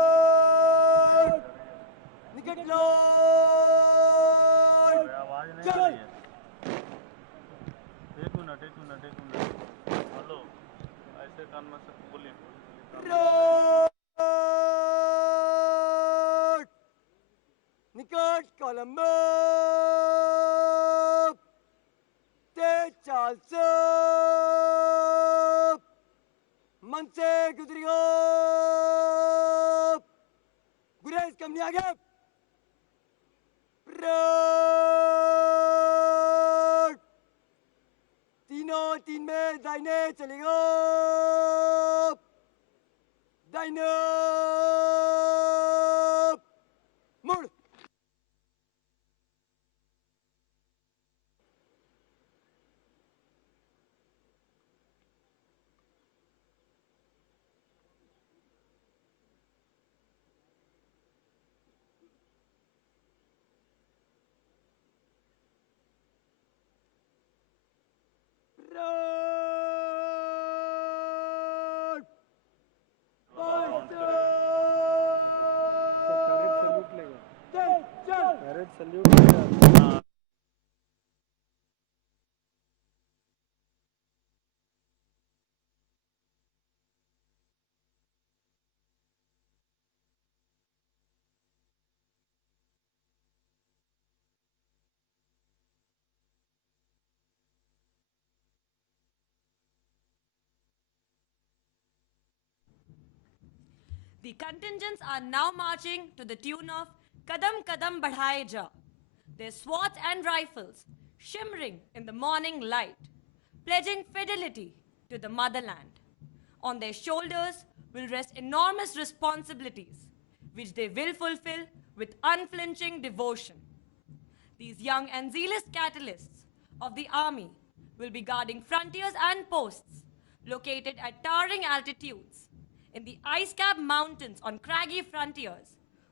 Road! Niket Lord! अरे आवाज़ नहीं आ चल! रही है एक मिनट हेलो ऐसे कान में से बोलिए कान में Road! Niket Colombo! Te Chalsa! Manse Gudrigo! Gures Kamniage! Road! तीनों तीन में दाहिने चलेगा दाहिने मुड़ रोड काउंट फास्ट करेगा चल पैरेड सल्यूट लेगा हाँ The contingents are now marching to the tune of Kadam Kadam Badhaye Ja, their swords and rifles shimmering in the morning light, pledging fidelity to the motherland. On their shoulders will rest enormous responsibilities, which they will fulfill with unflinching devotion. These young and zealous catalysts of the army will be guarding frontiers and posts located at towering altitudes in the ice-capped mountains on craggy frontiers,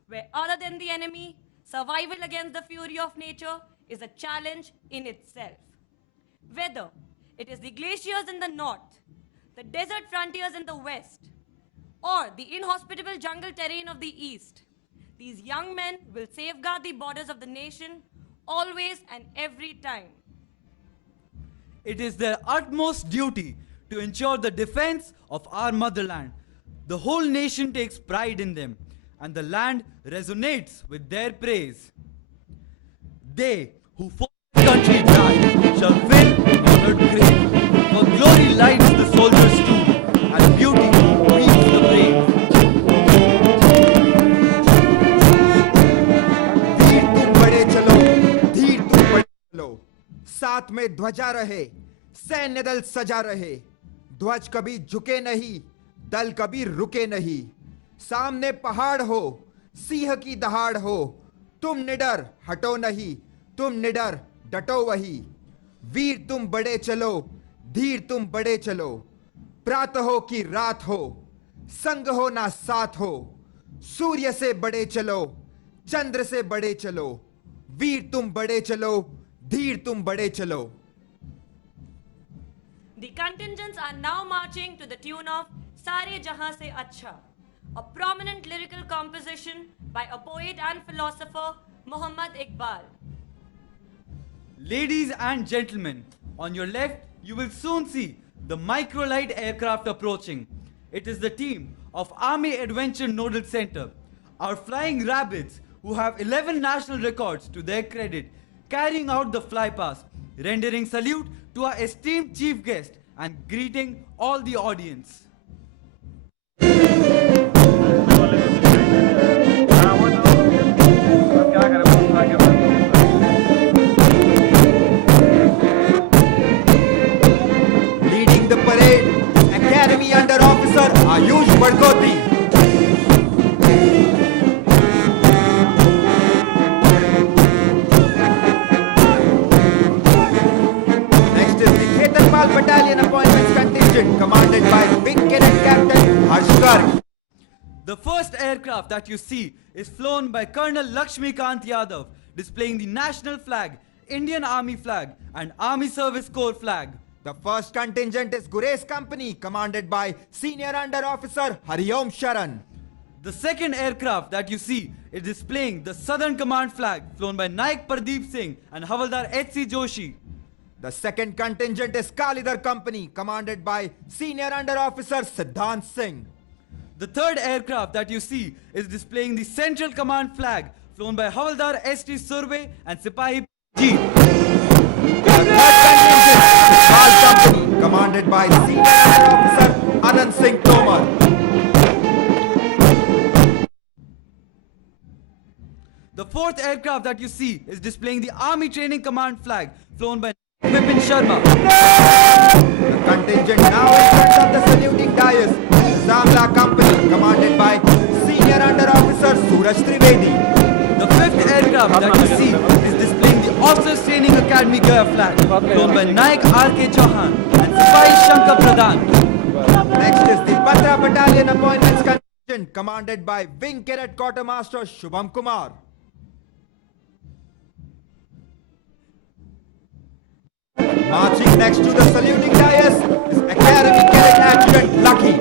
where other than the enemy, survival against the fury of nature is a challenge in itself. Whether it is the glaciers in the north, the desert frontiers in the west, or the inhospitable jungle terrain of the east, these young men will safeguard the borders of the nation always and every time. It is their utmost duty to ensure the defense of our motherland. The whole nation takes pride in them, and the land resonates with their praise. They who fought the country dry shall fill honored grave. For glory lights the soldiers too, and beauty weaves the brave. धीर तुम बड़े चलो धीर तुम बड़े चलो साथ में ध्वजा रहे सैन्य दल सजा रहे ध्वज कभी झुके नहीं दल कभी रुके नहीं सामने पहाड़ हो सिंह की दहाड़ हो तुम निडर हटो नहीं तुम निडर डटो वही वीर तुम बड़े चलो धीर तुम बड़े चलो प्रातः हो कि रात हो संग हो ना साथ हो सूर्य से बड़े चलो चंद्र से बड़े चलो वीर तुम बड़े चलो धीर तुम बड़े चलो The contingents are now marching to the tune of Sare Jahan Se Acha, a prominent lyrical composition by a poet and philosopher, Muhammad Iqbal. Ladies and gentlemen, on your left, you will soon see the microlight aircraft approaching. It is the team of Army Adventure Nodal Center, our flying rabbits who have 11 national records to their credit, carrying out the flypast rendering salute to our esteemed chief guest and greeting all the audience. Leading the parade, Academy Under Officer Ayush Barghoti. Next is the Khetarpal Battalion Appointments Contingent, commanded by Wing Cadet Captain Harsh Garg. The first aircraft that you see is flown by Colonel Lakshmikant Yadav, displaying the national flag, Indian Army flag, and Army Service Corps flag. The first contingent is Gurace Company, commanded by Senior Under Officer Hariom Sharan. The second aircraft that you see is displaying the Southern Command flag, flown by Naik Pardeep Singh and Havaldar H.C. Joshi. The second contingent is Kalidhar Company, commanded by Senior Under Officer Siddhant Singh. The third aircraft that you see is displaying the Central Command flag, flown by Havaldar S.T. Surve and Sipahi G. The third contingent is Pal Company, commanded by Senior Under Officer Anand Singh Tomar. The fourth aircraft that you see is displaying the Army Training Command flag, flown by Bipin Sharma. The contingent now in front of the saluting dais is Zamla Company, commanded by Senior Under Officer Suraj Trivedi. The fifth aircraft that you see is displaying the Officers Training Academy Gaya flag, flown by Naik R.K. Chauhan and Sipahi Shankar Pradhan. Next is the Patra Battalion Appointments Contingent, commanded by Wing Cadet Quartermaster Shubham Kumar. Marching next to the saluting dais is Academy Cadet Adjutant Lucky.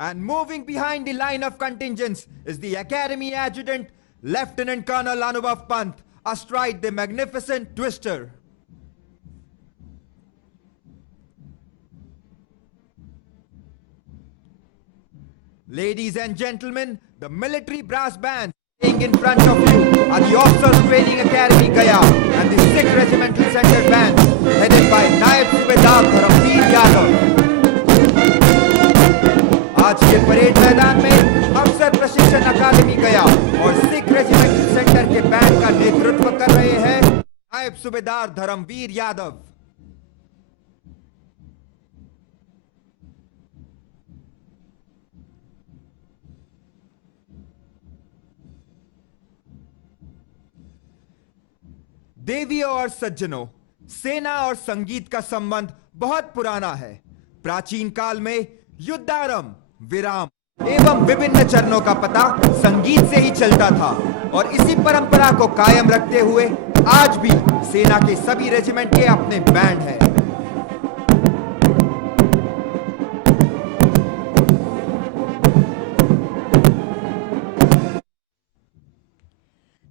And moving behind the line of contingents is the Academy Adjutant Lieutenant Colonel Anubhav Pant, astride the magnificent Twister. Ladies and gentlemen, the military brass band playing in front of you are the Officers Training Academy Gaya and the 6th Regimental Center Band, headed by Nayab Subedar Dharamveer Yadav. आज के parade मैदान में अफसर प्रशिक्षण अकादमी गया और 6th regimental centre के band का नेतृत्व कर रहे हैं नायब सूबेदार धर्मवीर यादव. देवियों और सज्जनों, सेना और संगीत का संबंध बहुत पुराना है. प्राचीन काल में युद्धारंभ, विराम एवं विभिन्न चरणों का पता संगीत से ही चलता था और इसी परंपरा को कायम रखते हुए आज भी सेना के सभी रेजिमेंट के अपने बैंड हैं.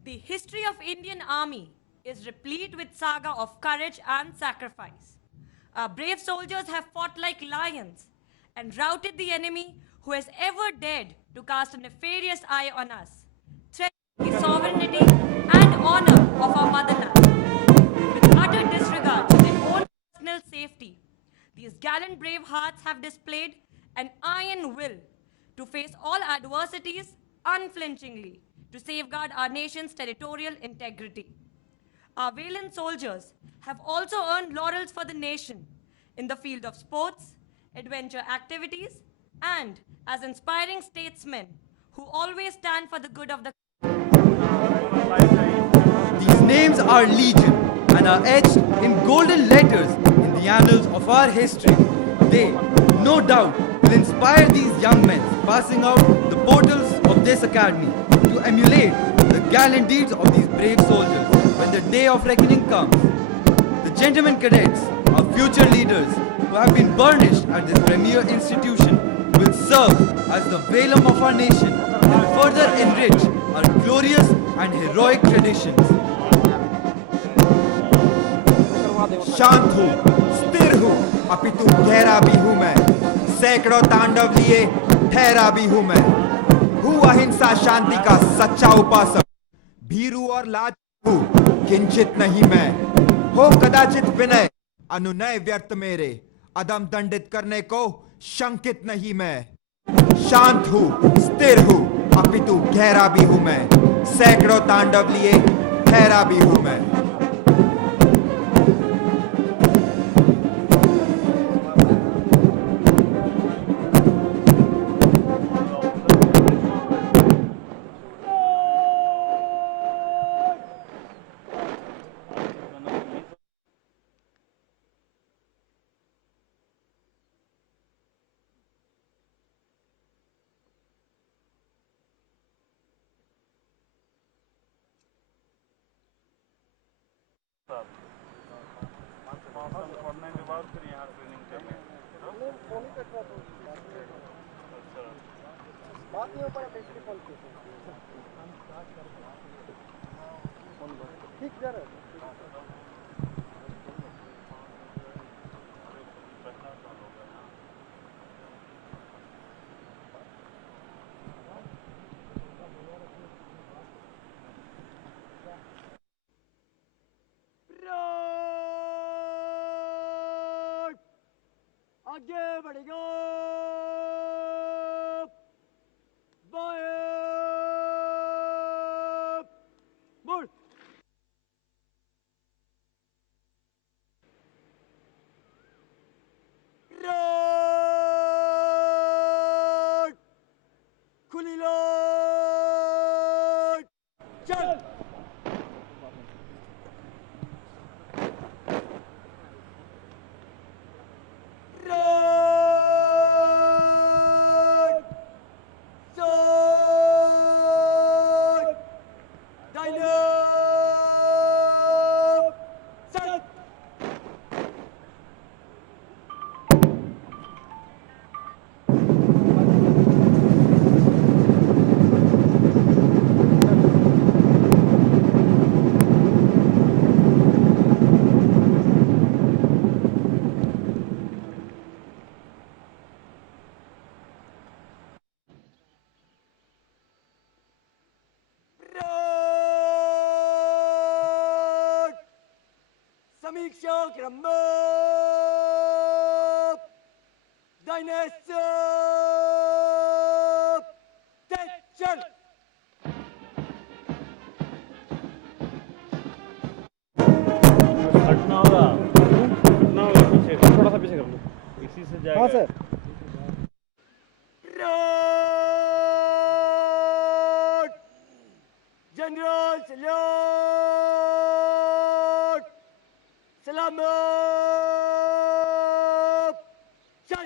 The history of Indian Army is replete with saga of courage and sacrifice. Our brave soldiers have fought like lions and routed the enemy who has ever dared to cast a nefarious eye on us, threatening the sovereignty and honor of our motherland. With utter disregard to their own personal safety, these gallant brave hearts have displayed an iron will to face all adversities unflinchingly to safeguard our nation's territorial integrity. Our valiant soldiers have also earned laurels for the nation in the field of sports, adventure activities, and as inspiring statesmen who always stand for the good of the These names are legion and are etched in golden letters in the annals of our history. They, no doubt, will inspire these young men passing out the portals of this academy to emulate the gallant deeds of these brave soldiers when the day of reckoning comes. The gentlemen cadets, our future leaders, who have been burnished at this premier institution, will serve as the velum of our nation and further enrich our glorious and heroic traditions. शांत हूँ, स्थिर हूँ, अपितु गहरा भी हूँ मैं. सैकड़ों तांडव लिए ठहरा भी हूँ मैं. हूँ अहिंसा शांति का सच्चा उपासक. भीरू और लाज किंचित नहीं मैं, हो कदाचित विनय अनुनय व्यर्थ मेरे, अदम दंडित करने को शंकित नहीं मैं। शांत हूं स्थिर हूं अपितु गहरा भी हूं मैं, सैकड़ों तांडव लिए ठहरा भी हूं मैं। पढ़ने के बाद फिर यहाँ ट्रेनिंग करने बात नहीं हो पा रहा फोन ठीक जा रहा है। आगे बढ़ेगा बाएं मुड़ रोड खुली लोड चल रोड सोड दाहिने सट रोड समीक्षा क्रम दाहिने से तेज चल हटना होगा पीछे थोड़ा सा पीछे कर लो इसी से जाएगा। हाँ सर। रोड जनरल सल्यूट सलामत चल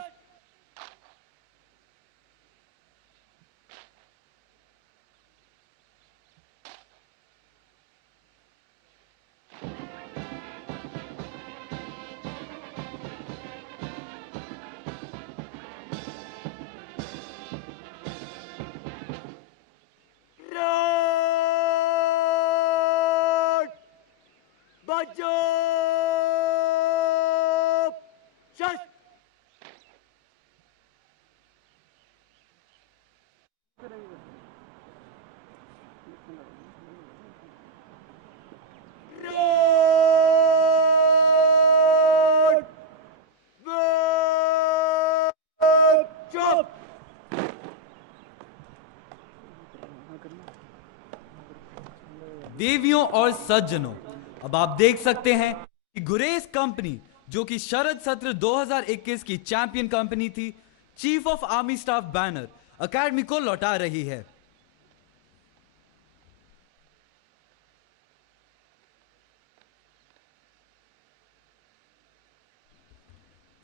रोड बचो चल रोड चुप देवियों और सज्जनों, अब आप देख सकते हैं कि गुरेज कंपनी, जो कि शरद सत्र 2021 की चैंपियन कंपनी थी, chief of army staff banner academy को लौटा रही है।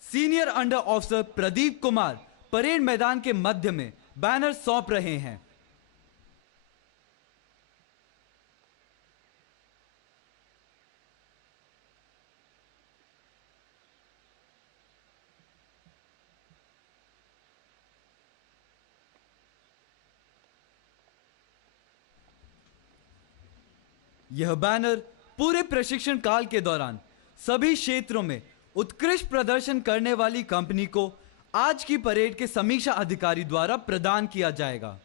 Senior under officer Pradeep Kumar parade मैदान के मध्य में बैनर सौंप रहे हैं। यह बैनर पूरे प्रशिक्षण काल के दौरान सभी क्षेत्रों में उत्कृष्ट प्रदर्शन करने वाली कंपनी को आज की परेड के समीक्षा अधिकारी द्वारा प्रदान किया जाएगा।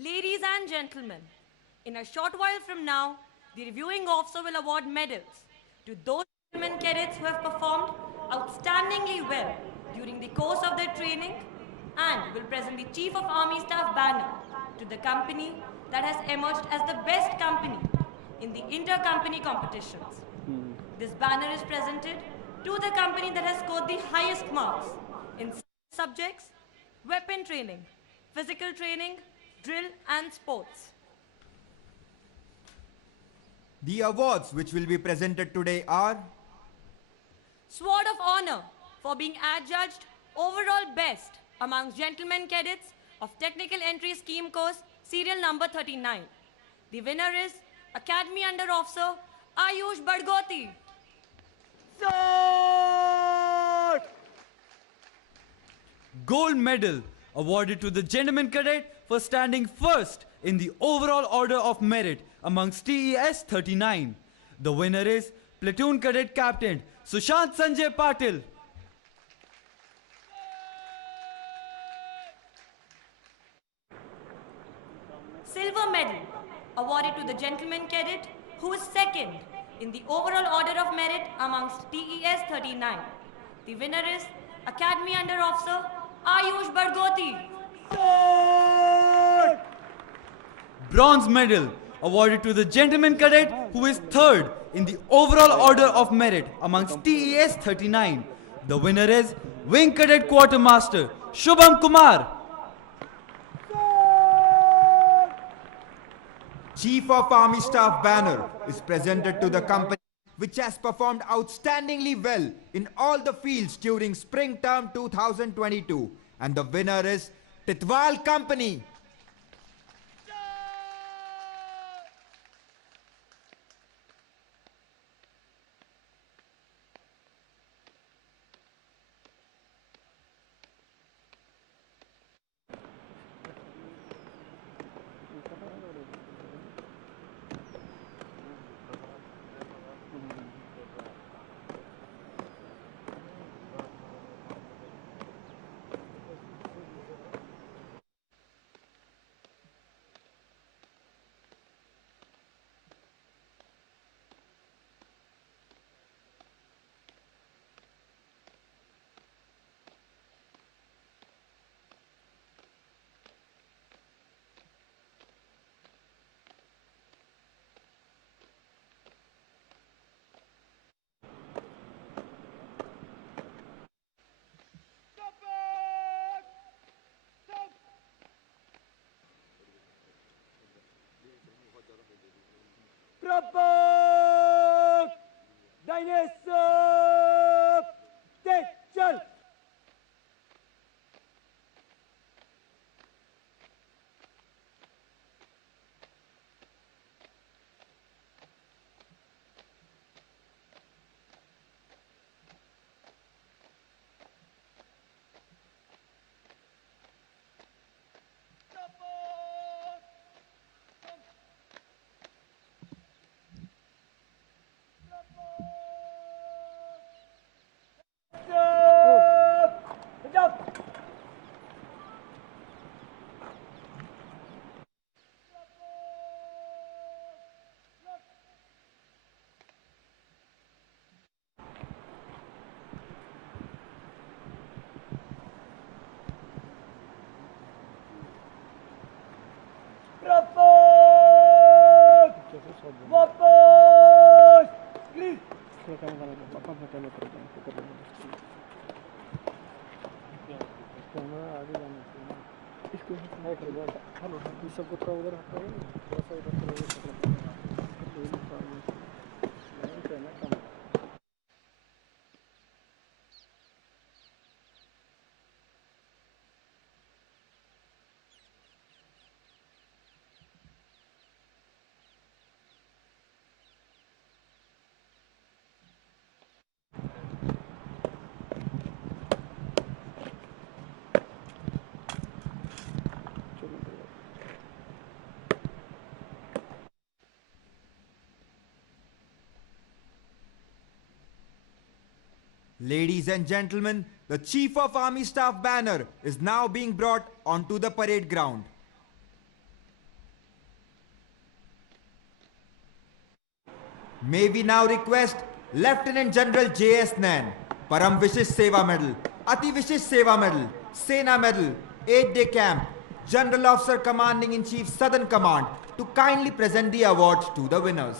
Ladies and gentlemen, in a short while from now, the reviewing officer will award medals to those gentlemen cadets who have performed outstandingly well during the course of their training and will present the Chief of Army Staff banner to the company that has emerged as the best company in the inter-company competitions. This banner is presented to the company that has scored the highest marks in subjects, weapon training, physical training, drill and sports. The awards which will be presented today are Sword of Honor for being adjudged overall best amongst gentlemen cadets of Technical Entry Scheme course serial number 39. The winner is Academy Under Officer Ayush Badgoti. Sword! Gold medal awarded to the gentleman cadet for standing first in the overall order of merit amongst TES 39. The winner is Platoon Cadet Captain Sushant Sanjay Patil. Silver medal awarded to the gentleman cadet who is second in the overall order of merit amongst TES 39. The winner is Academy Under Officer Ayush Badgoti. Sword! Bronze medal awarded to the gentleman cadet who is third in the overall order of merit amongst TES 39. The winner is Wing Cadet Quartermaster Shubham Kumar. Chief of Army Staff banner is presented to the company which has performed outstandingly well in all the fields during spring term 2022, and the winner is Titwal Company. Propag! Dinosaur! Attention! Jump! Propag! Wapas! Please! Camera आगे जाना चाहिए इसको है कि hello ये सबको थोड़ा उधर हटाओगे थोड़ा सा इधर करोगे लाइन पे ना कम Ladies and gentlemen, the Chief of Army Staff banner is now being brought onto the parade ground. May we now request Lieutenant General J.S. Nain, Param Vishish Seva Medal, Ati Vishish Seva Medal, Sena Medal, 8-day camp, General Officer Commanding in Chief Southern Command, to kindly present the awards to the winners.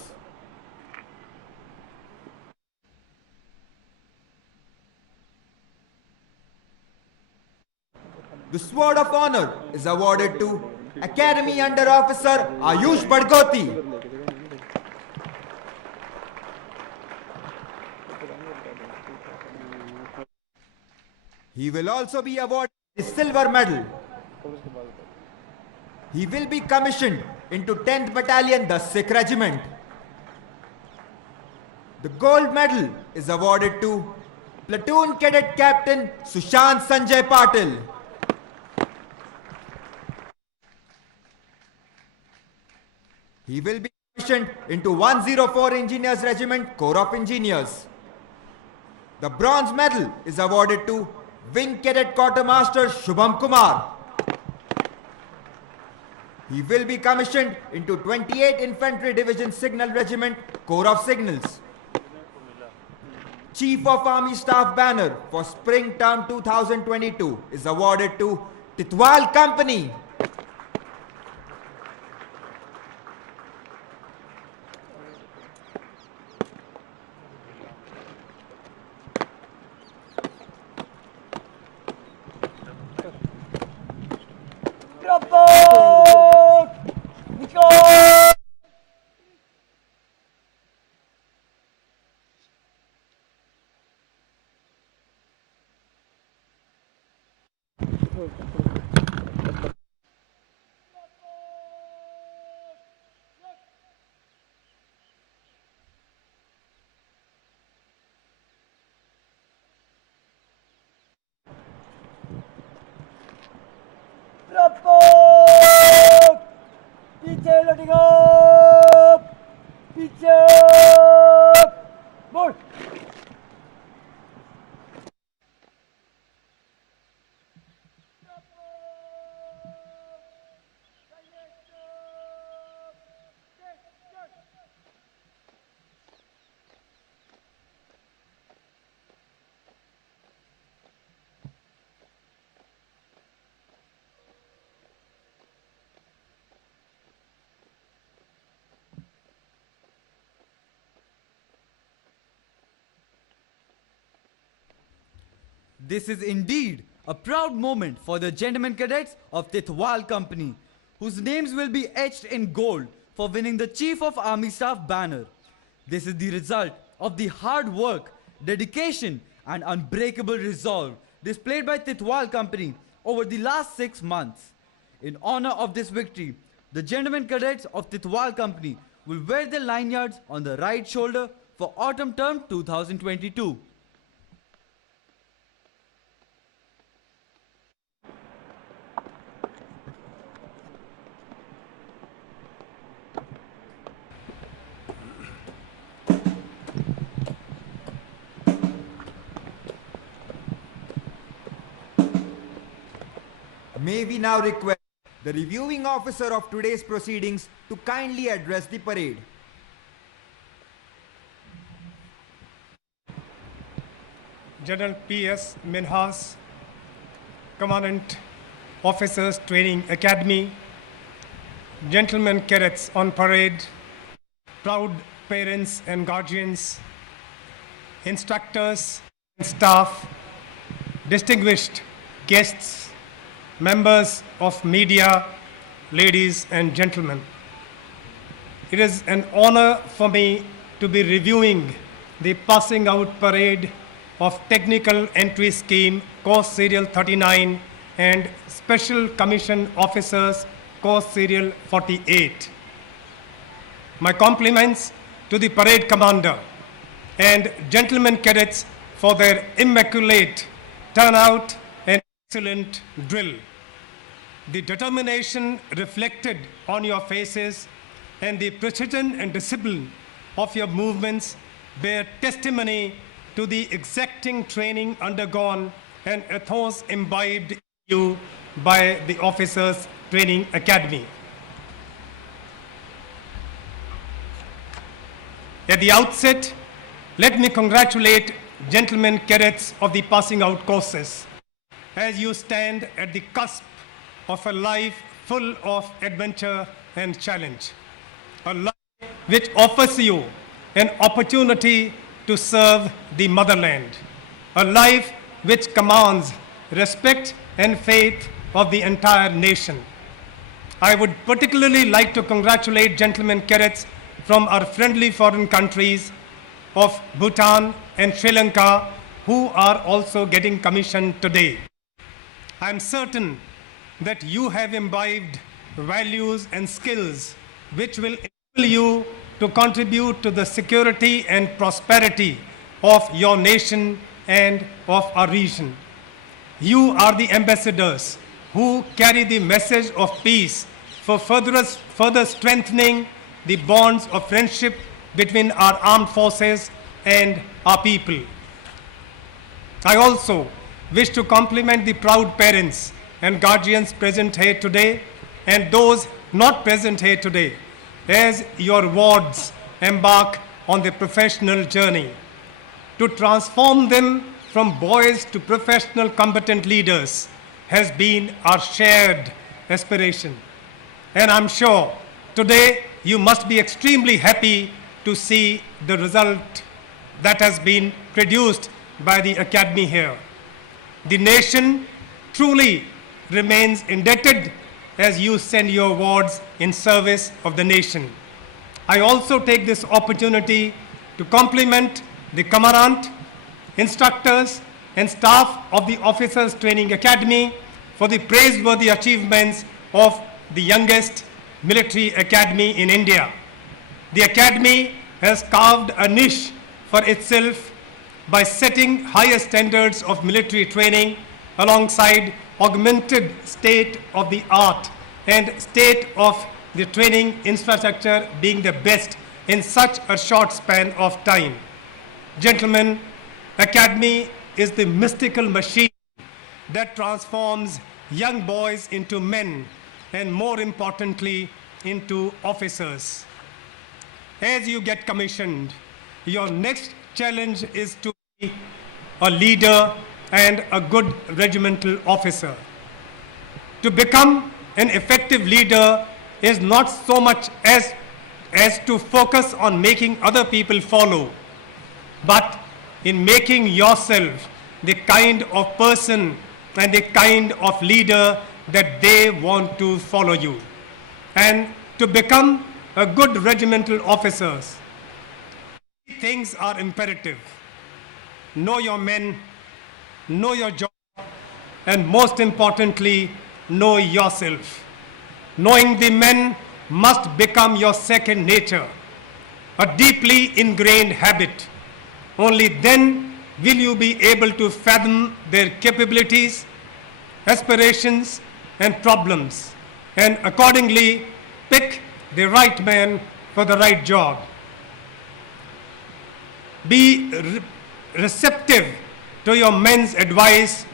The Sword of Honor is awarded to Academy Under Officer Ayush Badgoti. He will also be awarded the Silver Medal. He will be commissioned into 10th Battalion, the Sikh Regiment. The Gold Medal is awarded to Platoon Cadet Captain Sushant Sanjay Patil. He will be commissioned into 104 Engineers Regiment, Corps of Engineers. The Bronze Medal is awarded to Wing Cadet Quartermaster Shubham Kumar. He will be commissioned into 28 Infantry Division Signal Regiment, Corps of Signals. Chief of Army Staff Banner for Spring Term 2022 is awarded to Titwal Company. Rapport! Nico! Rapport! पीछे लटेगा पीछे बोल This is indeed a proud moment for the gentlemen cadets of Titwal Company, whose names will be etched in gold for winning the Chief of Army Staff banner. This is the result of the hard work, dedication, and unbreakable resolve displayed by Titwal Company over the last 6 months. In honor of this victory, the gentlemen cadets of Titwal Company will wear their lanyards on the right shoulder for autumn term 2022. May we now request the reviewing officer of today's proceedings to kindly address the parade. General P.S. Minhas, Commandant Officers Training Academy, gentlemen cadets on parade, proud parents and guardians, instructors and staff, distinguished guests, members of media, ladies and gentlemen. It is an honor for me to be reviewing the passing out parade of Technical Entry Scheme Course Serial 39 and Special Commission Officers Course Serial 48. My compliments to the parade commander and gentlemen cadets for their immaculate turnout and excellent drill. The determination reflected on your faces and the precision and discipline of your movements bear testimony to the exacting training undergone and ethos imbibed in you by the Officers Training Academy. At the outset, let me congratulate gentlemen cadets of the passing out courses as you stand at the cusp of a life full of adventure and challenge. A life which offers you an opportunity to serve the motherland. A life which commands respect and faith of the entire nation. I would particularly like to congratulate gentlemen cadets from our friendly foreign countries of Bhutan and Sri Lanka who are also getting commissioned today. I am certain that you have imbibed values and skills which will enable you to contribute to the security and prosperity of your nation and of our region. You are the ambassadors who carry the message of peace for further strengthening the bonds of friendship between our armed forces and our people. I also wish to compliment the proud parents and guardians present here today and those not present here today as your wards embark on the professional journey. To transform them from boys to professional combatant leaders has been our shared aspiration. And I'm sure today you must be extremely happy to see the result that has been produced by the Academy here. The nation truly remains indebted as you send your awards in service of the nation. I also take this opportunity to compliment the commandant, instructors, and staff of the Officers Training Academy for the praiseworthy achievements of the youngest military academy in India. The academy has carved a niche for itself by setting higher standards of military training alongside augmented state-of-the-art and state-of-the training infrastructure being the best in such a short span of time. Gentlemen, Academy is the mystical machine that transforms young boys into men and more importantly into officers. As you get commissioned, your next challenge is to be a leader and a good regimental officer. To become an effective leader is not so much as to focus on making other people follow, but in making yourself the kind of person and the kind of leader that they want to follow you. And to become a good regimental officer, things are imperative. Know your men, know your job, and most importantly, know yourself. Knowing the men must become your second nature, a deeply ingrained habit. Only then will you be able to fathom their capabilities, aspirations, and problems, and accordingly pick the right man for the right job. Be receptive to your men's advice.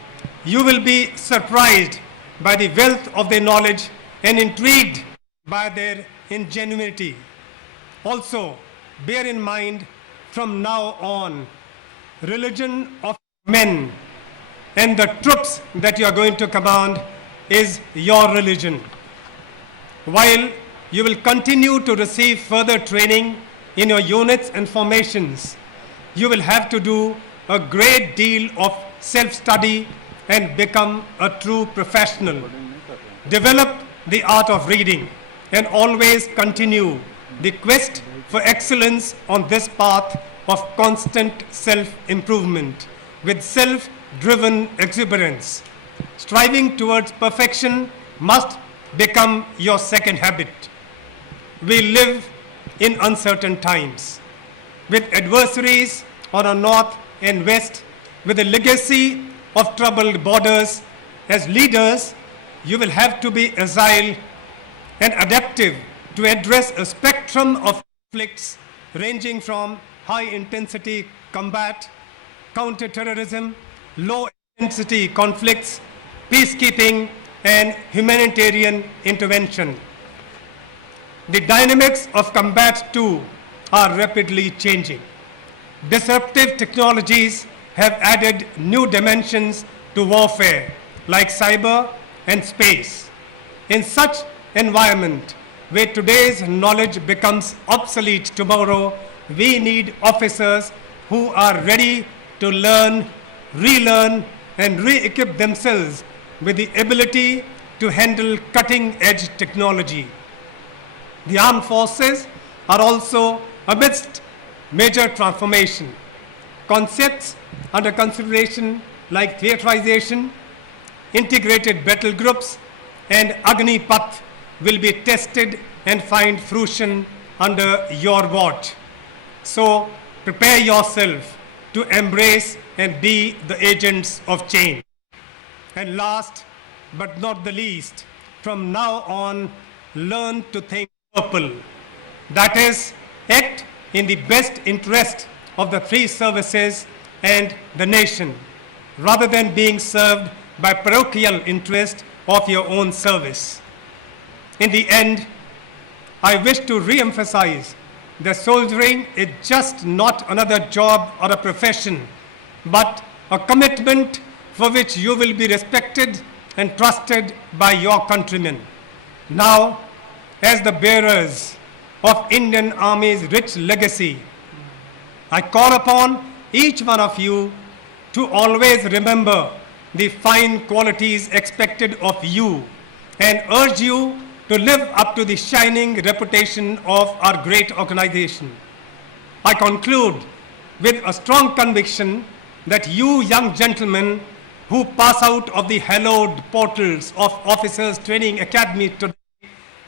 You will be surprised by the wealth of their knowledge and intrigued by their ingenuity. Also, bear in mind from now on, religion of men and the troops that you are going to command is your religion. While you will continue to receive further training in your units and formations, you will have to do a great deal of self-study and become a true professional. Develop the art of reading and always continue the quest for excellence on this path of constant self-improvement with self-driven exuberance. Striving towards perfection must become your second habit. We live in uncertain times with adversaries on our north and west, with a legacy of troubled borders. As leaders, you will have to be agile and adaptive to address a spectrum of conflicts ranging from high-intensity combat, counter-terrorism, low-intensity conflicts, peacekeeping, and humanitarian intervention. The dynamics of combat, too, are rapidly changing. Disruptive technologies have added new dimensions to warfare, like cyber and space. In such environment, where today's knowledge becomes obsolete tomorrow, we need officers who are ready to learn, relearn, and re-equip themselves with the ability to handle cutting-edge technology. The armed forces are also amidst major transformation. Concepts under consideration like theaterization, integrated battle groups, and Agnipath will be tested and find fruition under your watch. So prepare yourself to embrace and be the agents of change. And last but not the least, from now on, learn to think purple. That is, act in the best interest of the three services and the nation, rather than being served by parochial interest of your own service. In the end, I wish to re-emphasize that soldiering is just not another job or a profession, but a commitment for which you will be respected and trusted by your countrymen. Now, as the bearers of Indian Army's rich legacy, I call upon each one of you to always remember the fine qualities expected of you and urge you to live up to the shining reputation of our great organization. I conclude with a strong conviction that you young gentlemen who pass out of the hallowed portals of Officers Training Academy today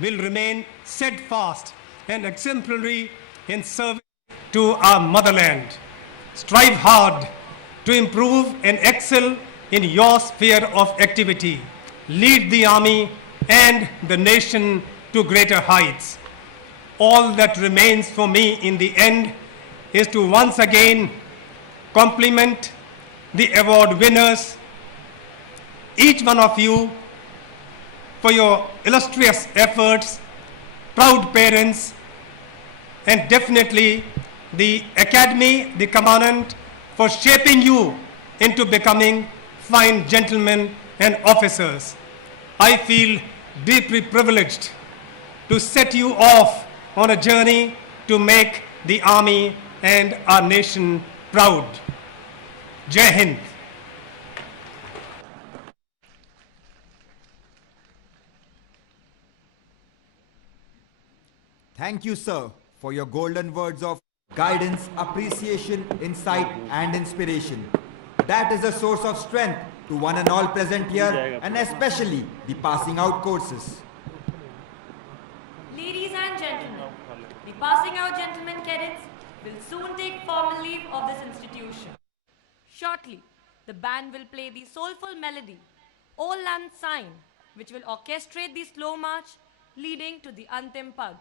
will remain steadfast and exemplary in service to our motherland. Strive hard to improve and excel in your sphere of activity. Lead the Army and the nation to greater heights. All that remains for me in the end is to once again compliment the award winners, each one of you, for your illustrious efforts, proud parents, and definitely the Academy, the Commandant, for shaping you into becoming fine gentlemen and officers. I feel deeply privileged to set you off on a journey to make the Army and our nation proud. Jai Hind. Thank you, sir, for your golden words of guidance, appreciation, insight, and inspiration. That is a source of strength to one and all present here, and especially the passing out courses. Ladies and gentlemen, the passing out gentlemen cadets will soon take formal leave of this institution. Shortly, the band will play the soulful melody, O Land Sign, which will orchestrate the slow march leading to the Antim Pag.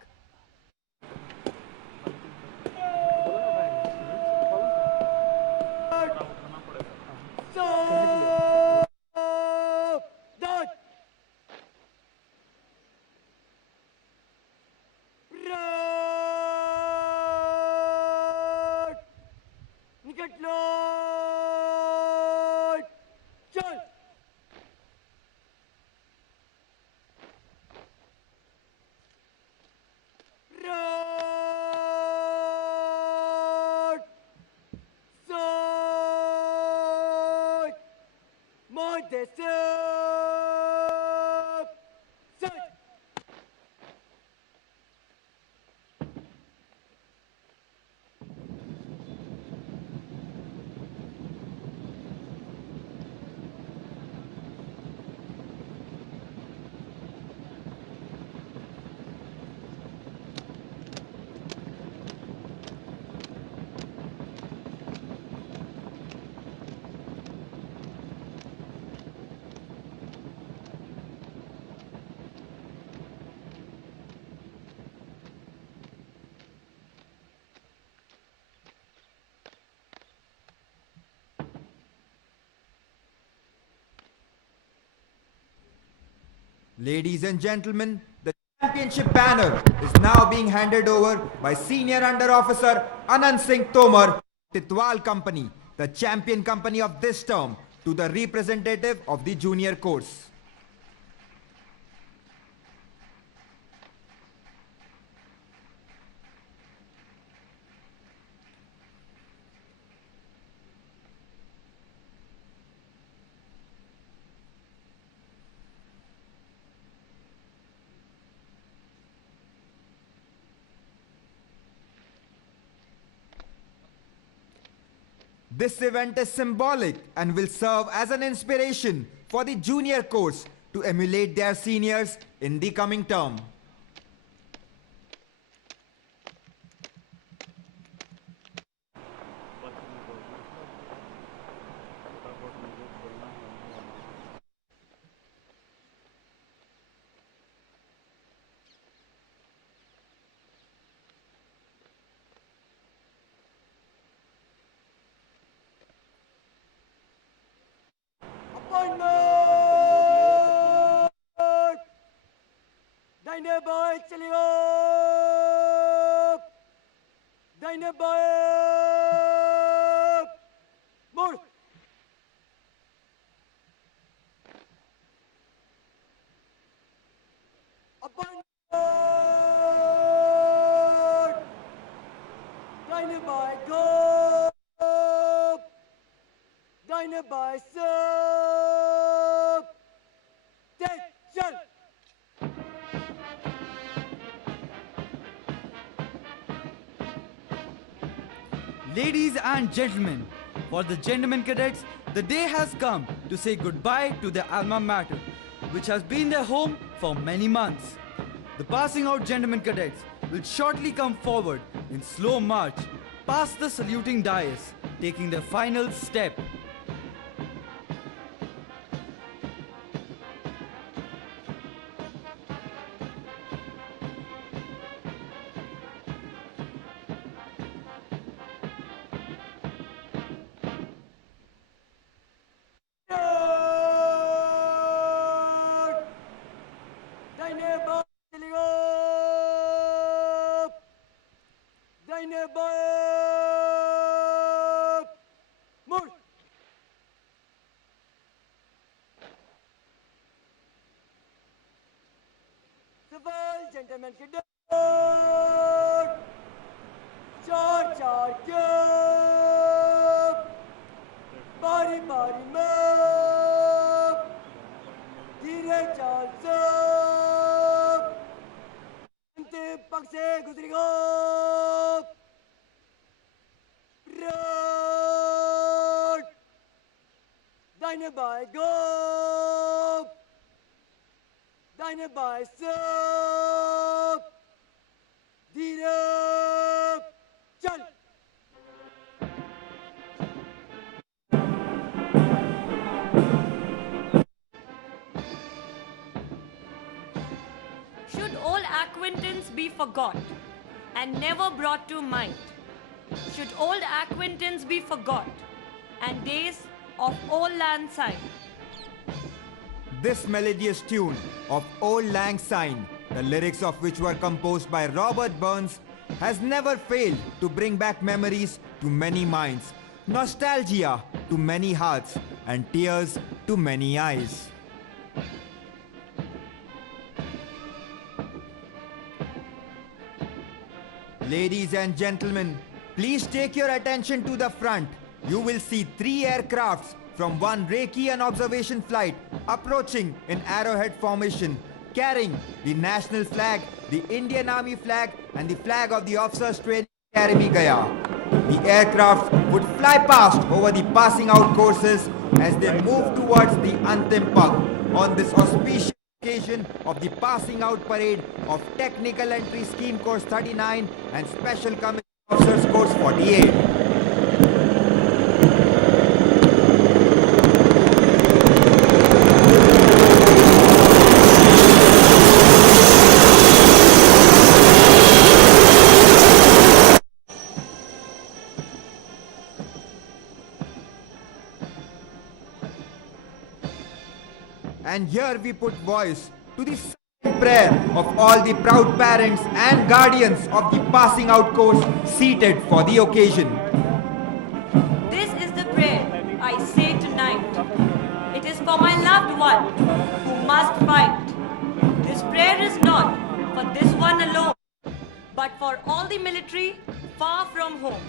Ladies and gentlemen, the champion championship banner is now being handed over by Senior Under Officer Anand Singh Tomar, Titwal Company, the champion company of this term, to the representative of the junior course. This event is symbolic and will serve as an inspiration for the junior course to emulate their seniors in the coming term. दाहिने बाएं चलिए दाहिने बाएं मुड़ दाहिने बाएं गो दाहिने बाएं सब तेज चल Ladies and gentlemen, for the gentlemen cadets, the day has come to say goodbye to their alma mater, which has been their home for many months. The passing out gentlemen cadets will shortly come forward in slow march past the saluting dais, taking their final step. दाहिने बाएं चलिए दाहिने बाएं मुड़ सवाल gentleman की door चार चार के बारी बारी में धीरे चाल सब अंतिम पक्ष से गुजरेगा रोड दाहिने बाएं गो दाहिने बाएं सब धीरे चल Should all acquaintance be forgot and never brought to mind? Should old acquaintance be forgot and days of old land sign? This melodious tune of Old Lang Syne, the lyrics of which were composed by Robert Burns, has never failed to bring back memories to many minds, nostalgia to many hearts, and tears to many eyes. Ladies and gentlemen, please take your attention to the front. You will see 3 aircrafts from one Reiki observation flight approaching in arrowhead formation, carrying the national flag, the Indian Army flag, and the flag of the Officers Training Academy Gaya. The aircraft would fly past over the passing out courses as they move towards the Antim Pag on this auspicious occasion of the passing out parade of Technical Entry Scheme Course 39 and Special Commission Officers Course 48. And here we put voice to the prayer of all the proud parents and guardians of the passing out course seated for the occasion. This is the prayer I say tonight. It is for my loved one who must fight. This prayer is not for this one alone, but for all the military far from home.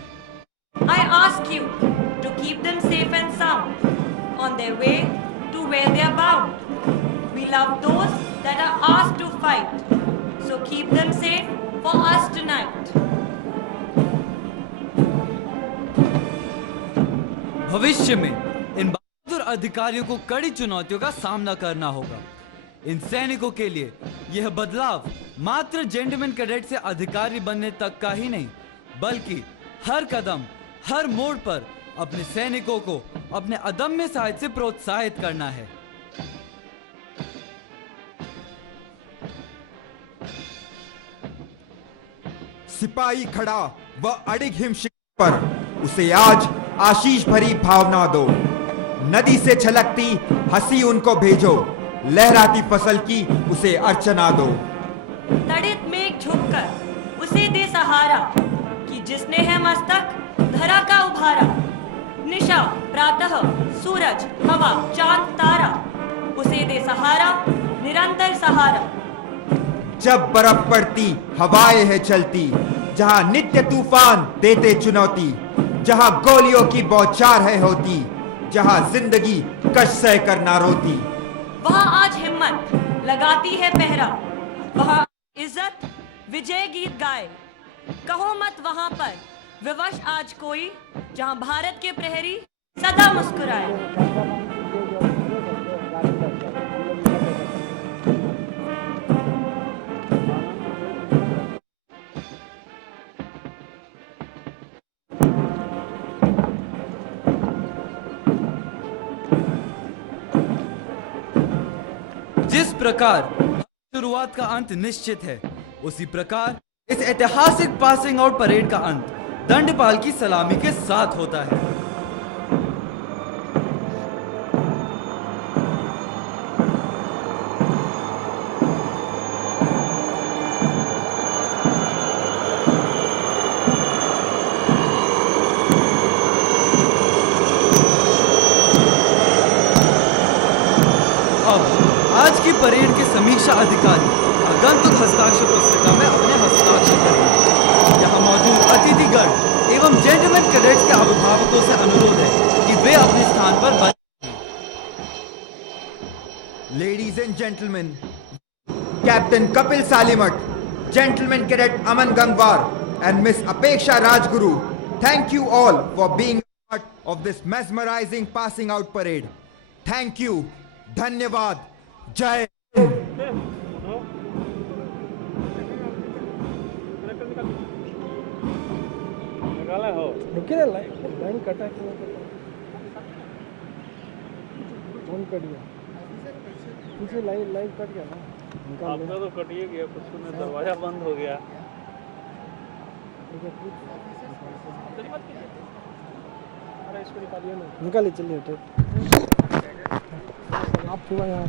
I ask you to keep them safe and sound on their way to where they are bound. We love those that are asked to fight, so keep them safe for us tonight. भविष्य में इन बहादुर अधिकारियों को कड़ी चुनौतियों का सामना करना होगा। इन सैनिकों के लिए यह बदलाव मात्र जेंटलमैन कैडेट से अधिकारी बनने तक का ही नहीं, बल्कि हर कदम, हर मोड़ पर अपने सैनिकों को अपने अदम्य साहस से प्रोत्साहित करना है। सिपाही खड़ा व अडिग हिमशिखर पर उसे आज आशीष भरी भावना दो। नदी से छलकती हंसी उनको भेजो, लहराती फसल की उसे अर्चना दो। तड़ित मेघ झुककर उसे दे सहारा कि जिसने है मस्तक धरा का उभारा। निशा प्रातः सूरज हवा चांद तारा उसे दे सहारा निरंतर सहारा। जब बर्फ पड़ती हवाएं है चलती, जहां नित्य तूफान देते चुनौती, जहां गोलियों की बौछार है होती, जहां जिंदगी कष्ट सह कर ना रोती। वहां आज हिम्मत लगाती है पहरा, वहां इज्जत विजय गीत गाए। कहो मत वहां पर विवश आज कोई, जहां भारत के प्रहरी सदा मुस्कुराए। जिस प्रकार शुरुआत का अंत निश्चित है, उसी प्रकार इस ऐतिहासिक पासिंग आउट परेड का अंत दंडपाल की सलामी के साथ होता है। आज की परेड के समीक्षा अधिकारी आगंतुक हस्ताक्षर पुस्तिका में अपने हस्ताक्षर करेंगे। यहाँ मौजूद अतिथिगण एवं जेंटलमैन कैडेट्स के अभिभावकों से अनुरोध है कि वे अपने स्थान पर बने। Ladies and gentlemen, Captain Kapil Salimat, Gentleman Cadet Aman Gangwar, and Miss Apeksha Rajguru, thank you all for being part of this mesmerizing passing out parade. Thank you. धन्यवाद। जय हिंद। निकले लाइन कटा क्यों? फोन कट गया, पीछे line cut गया ना। आपका तो कट ही गया, कुछ में दरवाजा बंद हो गया। निकालिए, चलिए। आप थोड़ा यहाँ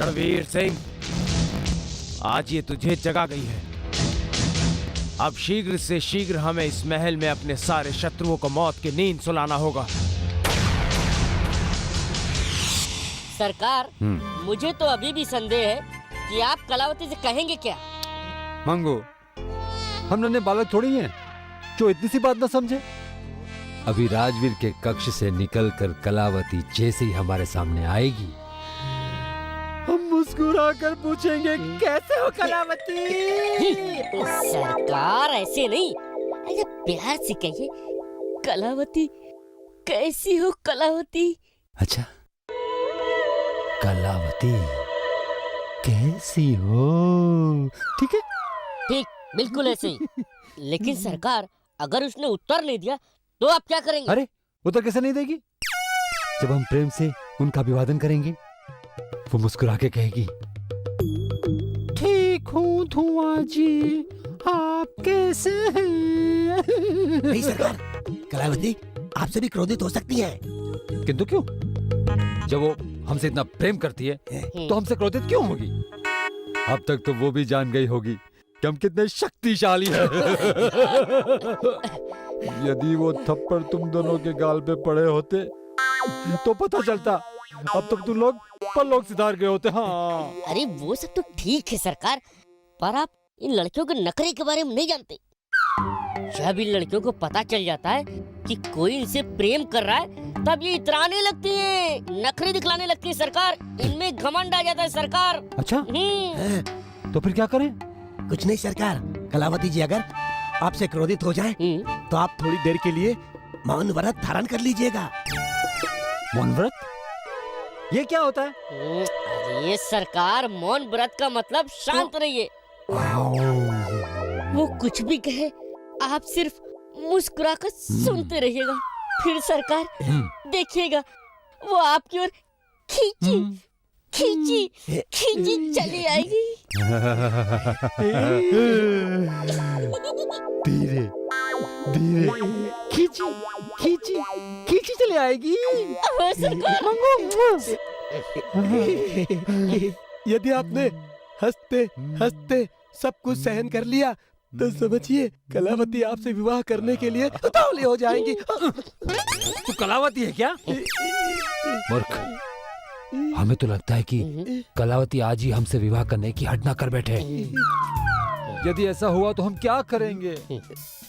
रणवीर सिंह, आज ये तुझे जगा गई है। अब शीघ्र से शीघ्र हमें इस महल में अपने सारे शत्रुओं को मौत की नींद सुलाना होगा। सरकार, मुझे तो अभी भी संदेह है कि आप कलावती से कहेंगे क्या। मंगू, हम नन्हे बालक थोड़ी हैं जो इतनी सी बात ना समझे। अभी राजवीर के कक्ष से निकलकर कलावती जैसे ही हमारे सामने आएगी, हम मुस्कुराकर पूछेंगे कैसे हो कलावती। सरकार, ऐसे नहीं, ऐसे प्यार से कहिए, कलावती कैसी हो कलावती। अच्छा, कलावती कैसी हो, ठीक है? ठीक, बिल्कुल ऐसे ही। लेकिन सरकार, अगर उसने उत्तर नहीं दिया तो आप क्या करेंगे? अरे, उत्तर कैसे नहीं देगी? जब हम प्रेम से उनका अभिवादन करेंगे, वो मुस्कुरा के कहेगी, ठीक हूँ धुआं जी, आप कैसे हैं? नहीं सरकार, कलावती आपसे भी क्रोधित हो सकती है। किंतु क्यों? जब वो हमसे इतना प्रेम करती है तो हमसे क्रोधित क्यों होगी? अब तक तो वो भी जान गई होगी कि हम कितने शक्तिशाली हैं। यदि वो थप्पड़ तुम दोनों के गाल पे पड़े होते तो पता चलता, अब तक तुम लोग परलोक सिधार गए होते। हाँ, अरे वो सब तो ठीक है सरकार, पर आप इन लड़कियों के नखरे के बारे में नहीं जानते। जब इन लड़कियों को पता चल जाता है कि कोई इनसे प्रेम कर रहा है, तब ये इतराने लगती है, नखरे दिखलाने लगती है सरकार। इनमें घमंड आ जाता है सरकार। अच्छा, तो फिर क्या करें? कुछ नहीं सरकार, कलावती जी अगर आपसे क्रोधित हो जाए तो आप थोड़ी देर के लिए मौन व्रत धारण कर लीजिएगा। मौन व्रत? ये क्या होता है? अरे सरकार, मौन व्रत का मतलब शांत रहिए। वो कुछ भी कहे, आप सिर्फ मुस्कुराकर सुनते रहिएगा। फिर सरकार देखिएगा, वो आपकी ओर खींची खींची खींची चली आएगी। धीरे धीरे खींची खींची खींची चली आएगी। यदि आपने हंसते हंसते सब कुछ सहन कर लिया तो समझिए कलावती आपसे विवाह करने के लिए उतावली हो जाएंगी। तू कलावती है क्या? मूर्ख, हमें तो लगता है कि कलावती आज ही हमसे विवाह करने की हट ना कर बैठे। यदि ऐसा हुआ तो हम क्या करेंगे?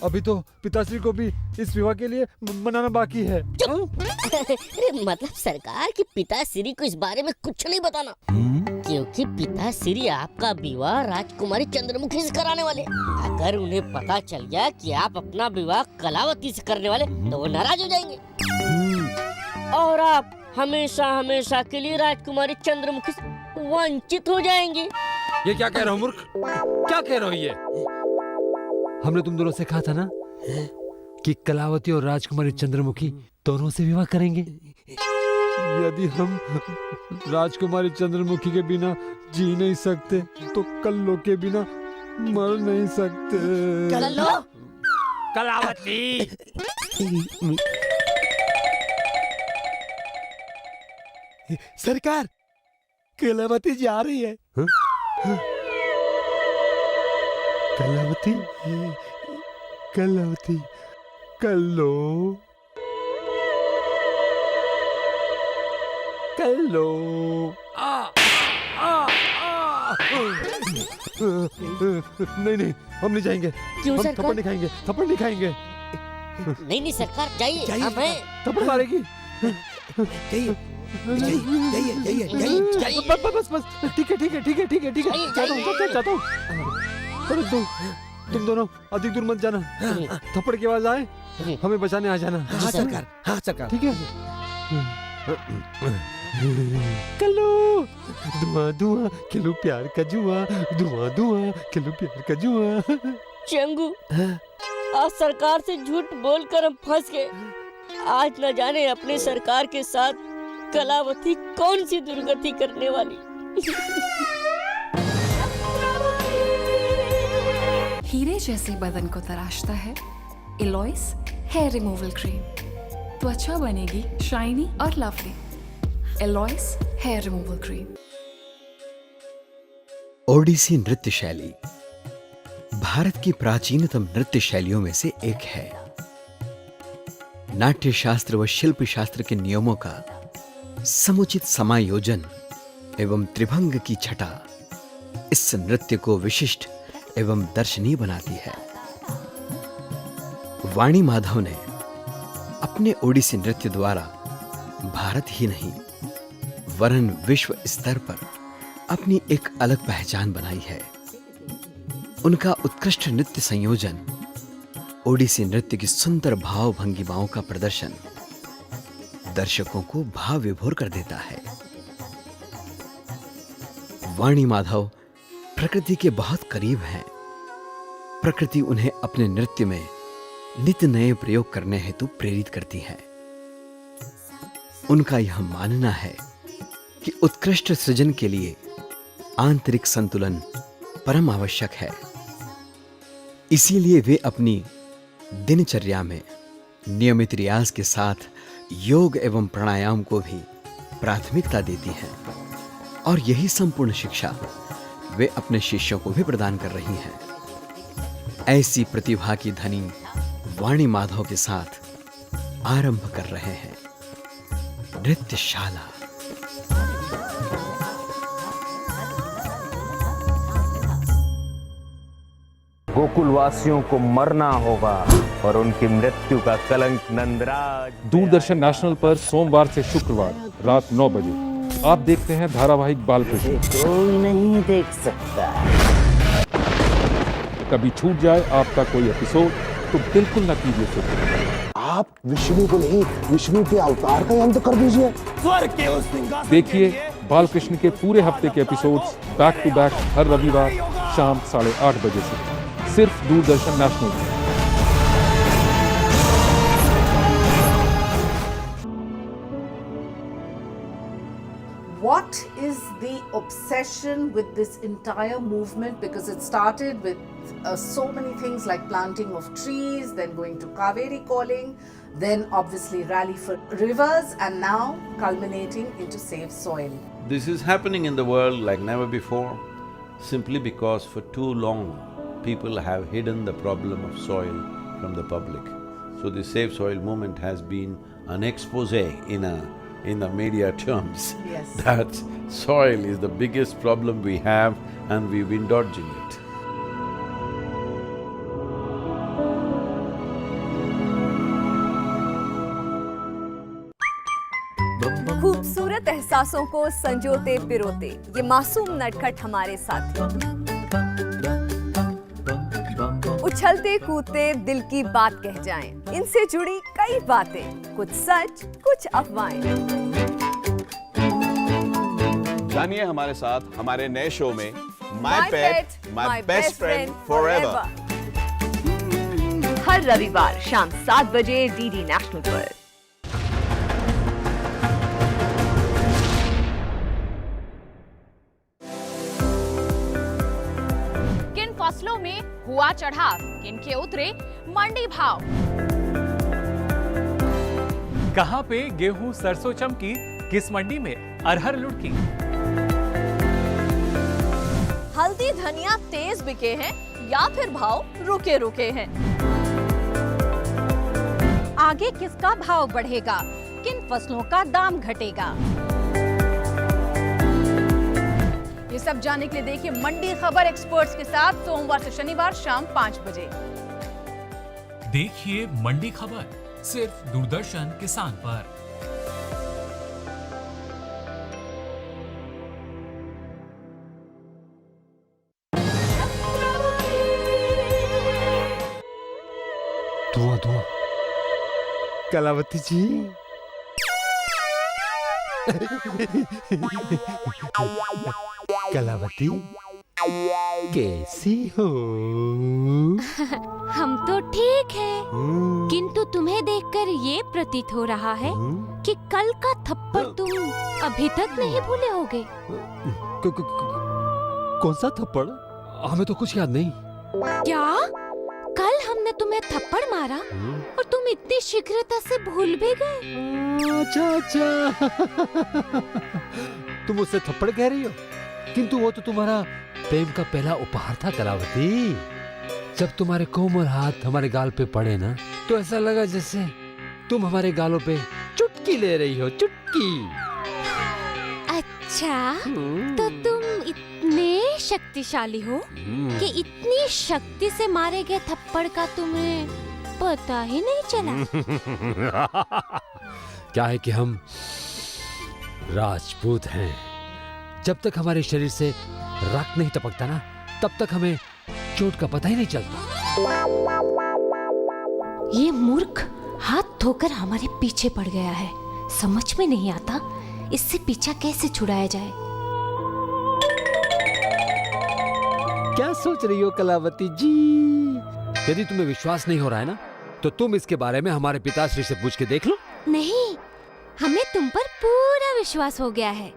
अभी तो पिताश्री को भी इस विवाह के लिए मनाना बाकी है। अरे मतलब सरकार की पिताश्री को इस बारे में कुछ नहीं बताना, क्योंकि पिताश्री आपका विवाह राजकुमारी चंद्रमुखी से कराने वाले। अगर उन्हें पता चल गया कि आप अपना विवाह कलावती से करने वाले तो वो नाराज हो जाएंगे और आप हमेशा हमेशा के लिए राजकुमारी चंद्रमुखी से वंचित हो जाएंगे। ये क्या कह रहे हो मूर्ख? क्या कह रहे हो ये? हमने तुम दोनों से कहा था ना कि कलावती और राजकुमारी चंद्रमुखी दोनों से विवाह करेंगे। यदि हम राजकुमारी चंद्रमुखी के बिना जी नहीं सकते तो कल्लो के बिना मर नहीं सकते। कल्लो? कलावती, सरकार, कलावती जी आ रही है। कलावती, कलावती, कल्लो, कल्लो। नहीं नहीं, हम नहीं जाएंगे। क्यों हम सरकार? थप्पड़ नहीं खाएंगे, थप्पड़ नहीं खाएंगे। नहीं नहीं सरकार, जाइए, हम हैं। थप्पड़ मारेगी। जाइए जाइए जाइए जाइए जाइए। बस बस, ठीक है ठीक है ठीक है ठीक है ठीक है, जाता हूँ। अरे तुम दोनों अधिक दूर मत जाना। थप्पड़ की आवाज आए हमें बचाने आ जाना। हाँ सरकार, हाँ सरकार, ठीक है। कल्लू, धुआं धुआं खिलू प्यार का जुआ, धुआं धुआं खिलू प्यार का जुआ। चंगू, आज सरकार से झूठ बोलकर हम फंस गए। आज न जाने अपने सरकार के साथ कलावती कौन सी दुर्गति करने वाली। हीरे जैसे बदन को तराशता है एलॉइस हेयर रिमूवल क्रीम। त्वचा बनेगी शाइनी और लवली। एलॉइस हेयर रिमूवल क्रीम। ओडिसी नृत्य शैली भारत की प्राचीनतम नृत्य शैलियों में से एक है। नाट्य शास्त्र व शिल्प शास्त्र के नियमों का समुचित समायोजन एवं त्रिभंग की छटा इस नृत्य को विशिष्ट एवं दर्शनीय बनाती है। वाणी माधव ने अपने ओडिसी नृत्य द्वारा भारत ही नहीं वरन विश्व स्तर पर अपनी एक अलग पहचान बनाई है। उनका उत्कृष्ट नृत्य संयोजन, ओडिसी नृत्य की सुंदर भाव भंगिमाओं का प्रदर्शन दर्शकों को भाव विभोर कर देता है। वाणी माधव प्रकृति के बहुत करीब हैं। प्रकृति उन्हें अपने नृत्य में नित्य नए प्रयोग करने हेतु प्रेरित करती है। उनका यह मानना है कि उत्कृष्ट सृजन के लिए आंतरिक संतुलन परम आवश्यक है। इसीलिए वे अपनी दिनचर्या में नियमित रियाज के साथ योग एवं प्राणायाम को भी प्राथमिकता देती हैं और यही संपूर्ण शिक्षा वे अपने शिष्यों को भी प्रदान कर रही हैं। ऐसी प्रतिभा की धनी वाणी माधव के साथ आरंभ कर रहे हैं नृत्यशाला। गोकुल वासियों को मरना होगा और उनकी मृत्यु का कलंक नंदराज। दूरदर्शन नेशनल पर सोमवार से शुक्रवार रात 9 बजे आप देखते हैं धारावाहिक बालकृष्ण। कोई नहीं देख सकता। कभी छूट जाए आपका कोई एपिसोड तो बिल्कुल न कीजिए फिक्र। आप विष्णु को नहीं, विष्णु के अवतार का अंत कर दीजिए। स्वर्ग के उस सिंहासन देखिए बालकृष्ण के पूरे हफ्ते के एपिसोड्स बैक टू बैक हर रविवार शाम 8:30 बजे से सिर्फ दूरदर्शन नेशनल पर। What is the obsession with this entire movement? Because it started with so many things like planting of trees, then going to Kaveri calling, then obviously rally for rivers, and now culminating into Save Soil. This is happening in the world like never before, simply because for too long people have hidden the problem of soil from the public. So the Save Soil movement has been an expose in the media terms. Yes. That soil is the biggest problem we have and we've been dodging it. खूबसूरत एहसासों को संजोते पिरोते ये मासूम नटखट हमारे साथी, उछलते कूदते दिल की बात कह जाएं। इनसे जुड़ी कई बातें, कुछ सच कुछ अफवाहें। जानिए हमारे साथ हमारे नए शो में My Pet My Best Friend Forever, हर रविवार शाम 7 बजे डीडी नेशनल पर। किन फसलों में हुआ चढ़ाव, किनके उतरे मंडी भाव, कहां पे गेहूं सरसों चमकी, किस मंडी में अरहर लुढ़की। हल्दी धनिया तेज बिके हैं या फिर भाव रुके रुके हैं। आगे किसका भाव बढ़ेगा, किन फसलों का दाम घटेगा, ये सब जानने के लिए देखिए मंडी खबर एक्सपर्ट्स के साथ सोमवार से शनिवार शाम 5 बजे। देखिए मंडी खबर सिर्फ दूरदर्शन किसान पर। धुआं धुआं। कलावती जी कलावती कैसी हो? हम तो ठीक है, किंतु तुम्हें देखकर ये प्रतीत हो रहा है कि कल का थप्पड़ तुम अभी तक नहीं भूले होगे। कौन सा थप्पड़? हमें तो कुछ याद नहीं। क्या? कल हमने तुम्हें थप्पड़ मारा और तुम इतनी शीघ्रता से भूल भी गए? अच्छा अच्छा तुम मुझसे थप्पड़ कह रही हो? किंतु वो तो तुम्हारा प्रेम का पहला उपहार था कलावती। जब तुम्हारे कोमल हाथ हमारे गाल पे पड़े ना, तो ऐसा लगा जैसे तुम हमारे गालों पे चुटकी ले रही हो, चुटकी। अच्छा, तो तुम इतने शक्तिशाली हो कि इतनी शक्ति से मारे गए थप्पड़ का तुम्हें पता ही नहीं चला। क्या है कि हम राजपूत हैं। जब तक हमारे शरीर से रक्त नहीं टपकता ना, तब तक हमें चोट का पता ही नहीं चलता। ये मूर्ख हाथ धोकर हमारे पीछे पड़ गया है। समझ में नहीं आता इससे पीछा कैसे छुड़ाया जाए। क्या सोच रही हो कलावती जी? यदि तुम्हें विश्वास नहीं हो रहा है ना, तो तुम इसके बारे में हमारे पिताश्री से पूछ के देख लो। नहीं, हमें तुम पर पूरा विश्वास हो गया है।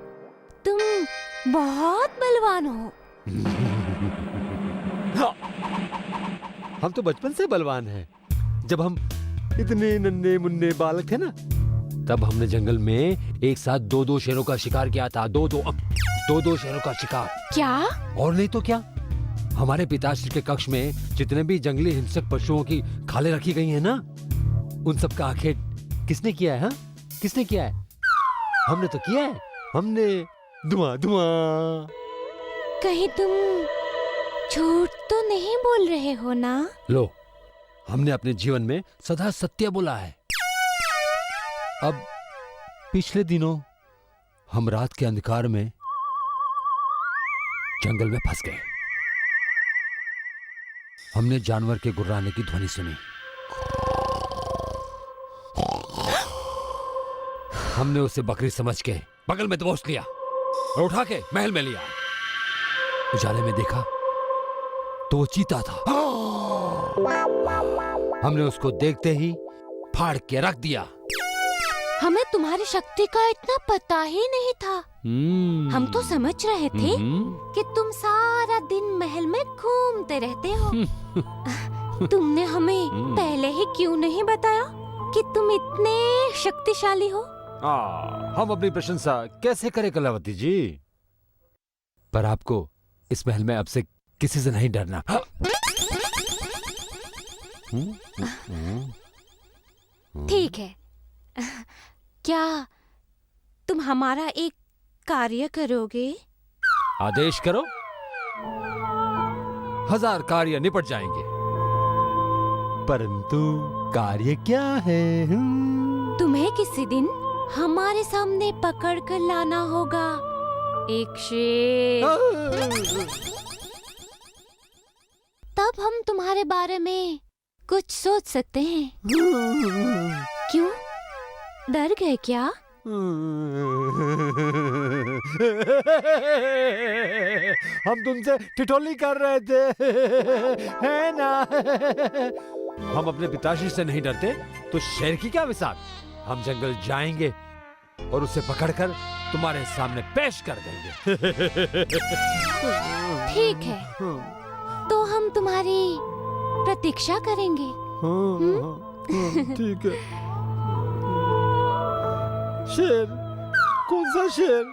तुम बहुत बलवान हो। हम तो बचपन से बलवान हैं। जब हम इतने नन्हे मुन्ने बालक थे ना, तब हमने जंगल में एक साथ 2-2 शेरों का शिकार किया था। 2-2 शेरों का शिकार। क्या? और नहीं तो क्या। हमारे पिताश्री के कक्ष में जितने भी जंगली हिंसक पशुओं की खालें रखी गई हैं ना, उन सब का आखेट किसने किया है? हाँ, किसने किया है? हमने तो किया है। हमने धुआं धुआं। कहीं तुम झूठ तो नहीं बोल रहे हो ना? लो, हमने अपने जीवन में सदा सत्य बोला है। अब पिछले दिनों हम रात के अंधकार में जंगल में फंस गए। हमने जानवर के गुर्राने की ध्वनि सुनी। हमने उसे बकरी समझ के बगल में दबोच लिया और उठा के महल में लिया। उजाले में देखा तो वो चीता था। हमने उसको देखते ही फाड़ के रख दिया। हमें तुम्हारी शक्ति का इतना पता ही नहीं था। हम तो समझ रहे थे कि तुम सारा दिन महल में घूमते रहते हो। तुमने हमें पहले ही क्यों नहीं बताया कि तुम इतने शक्तिशाली हो? हम अपनी प्रशंसा कैसे करें कलावती जी? पर आपको इस महल में अब से किसी से नहीं डरना। ठीक है। क्या तुम हमारा एक कार्य करोगे? आदेश करो। 1000 कार्य निपट जाएंगे। परंतु कार्य क्या है? तुम्हें किसी दिन हमारे सामने पकड़ कर लाना होगा एक शेर। तब हम तुम्हारे बारे में कुछ सोच सकते हैं। क्यों? डर गए क्या? हम तुमसे ठिठोली कर रहे थे, है ना? हम अपने पिताश्री से नहीं डरते तो शेर की क्या मिसाल। हम जंगल जाएंगे और उसे पकड़कर तुम्हारे सामने पेश कर देंगे। ठीक है, तो हम तुम्हारी प्रतीक्षा करेंगे। ठीक है। शेर? कौन सा शेर?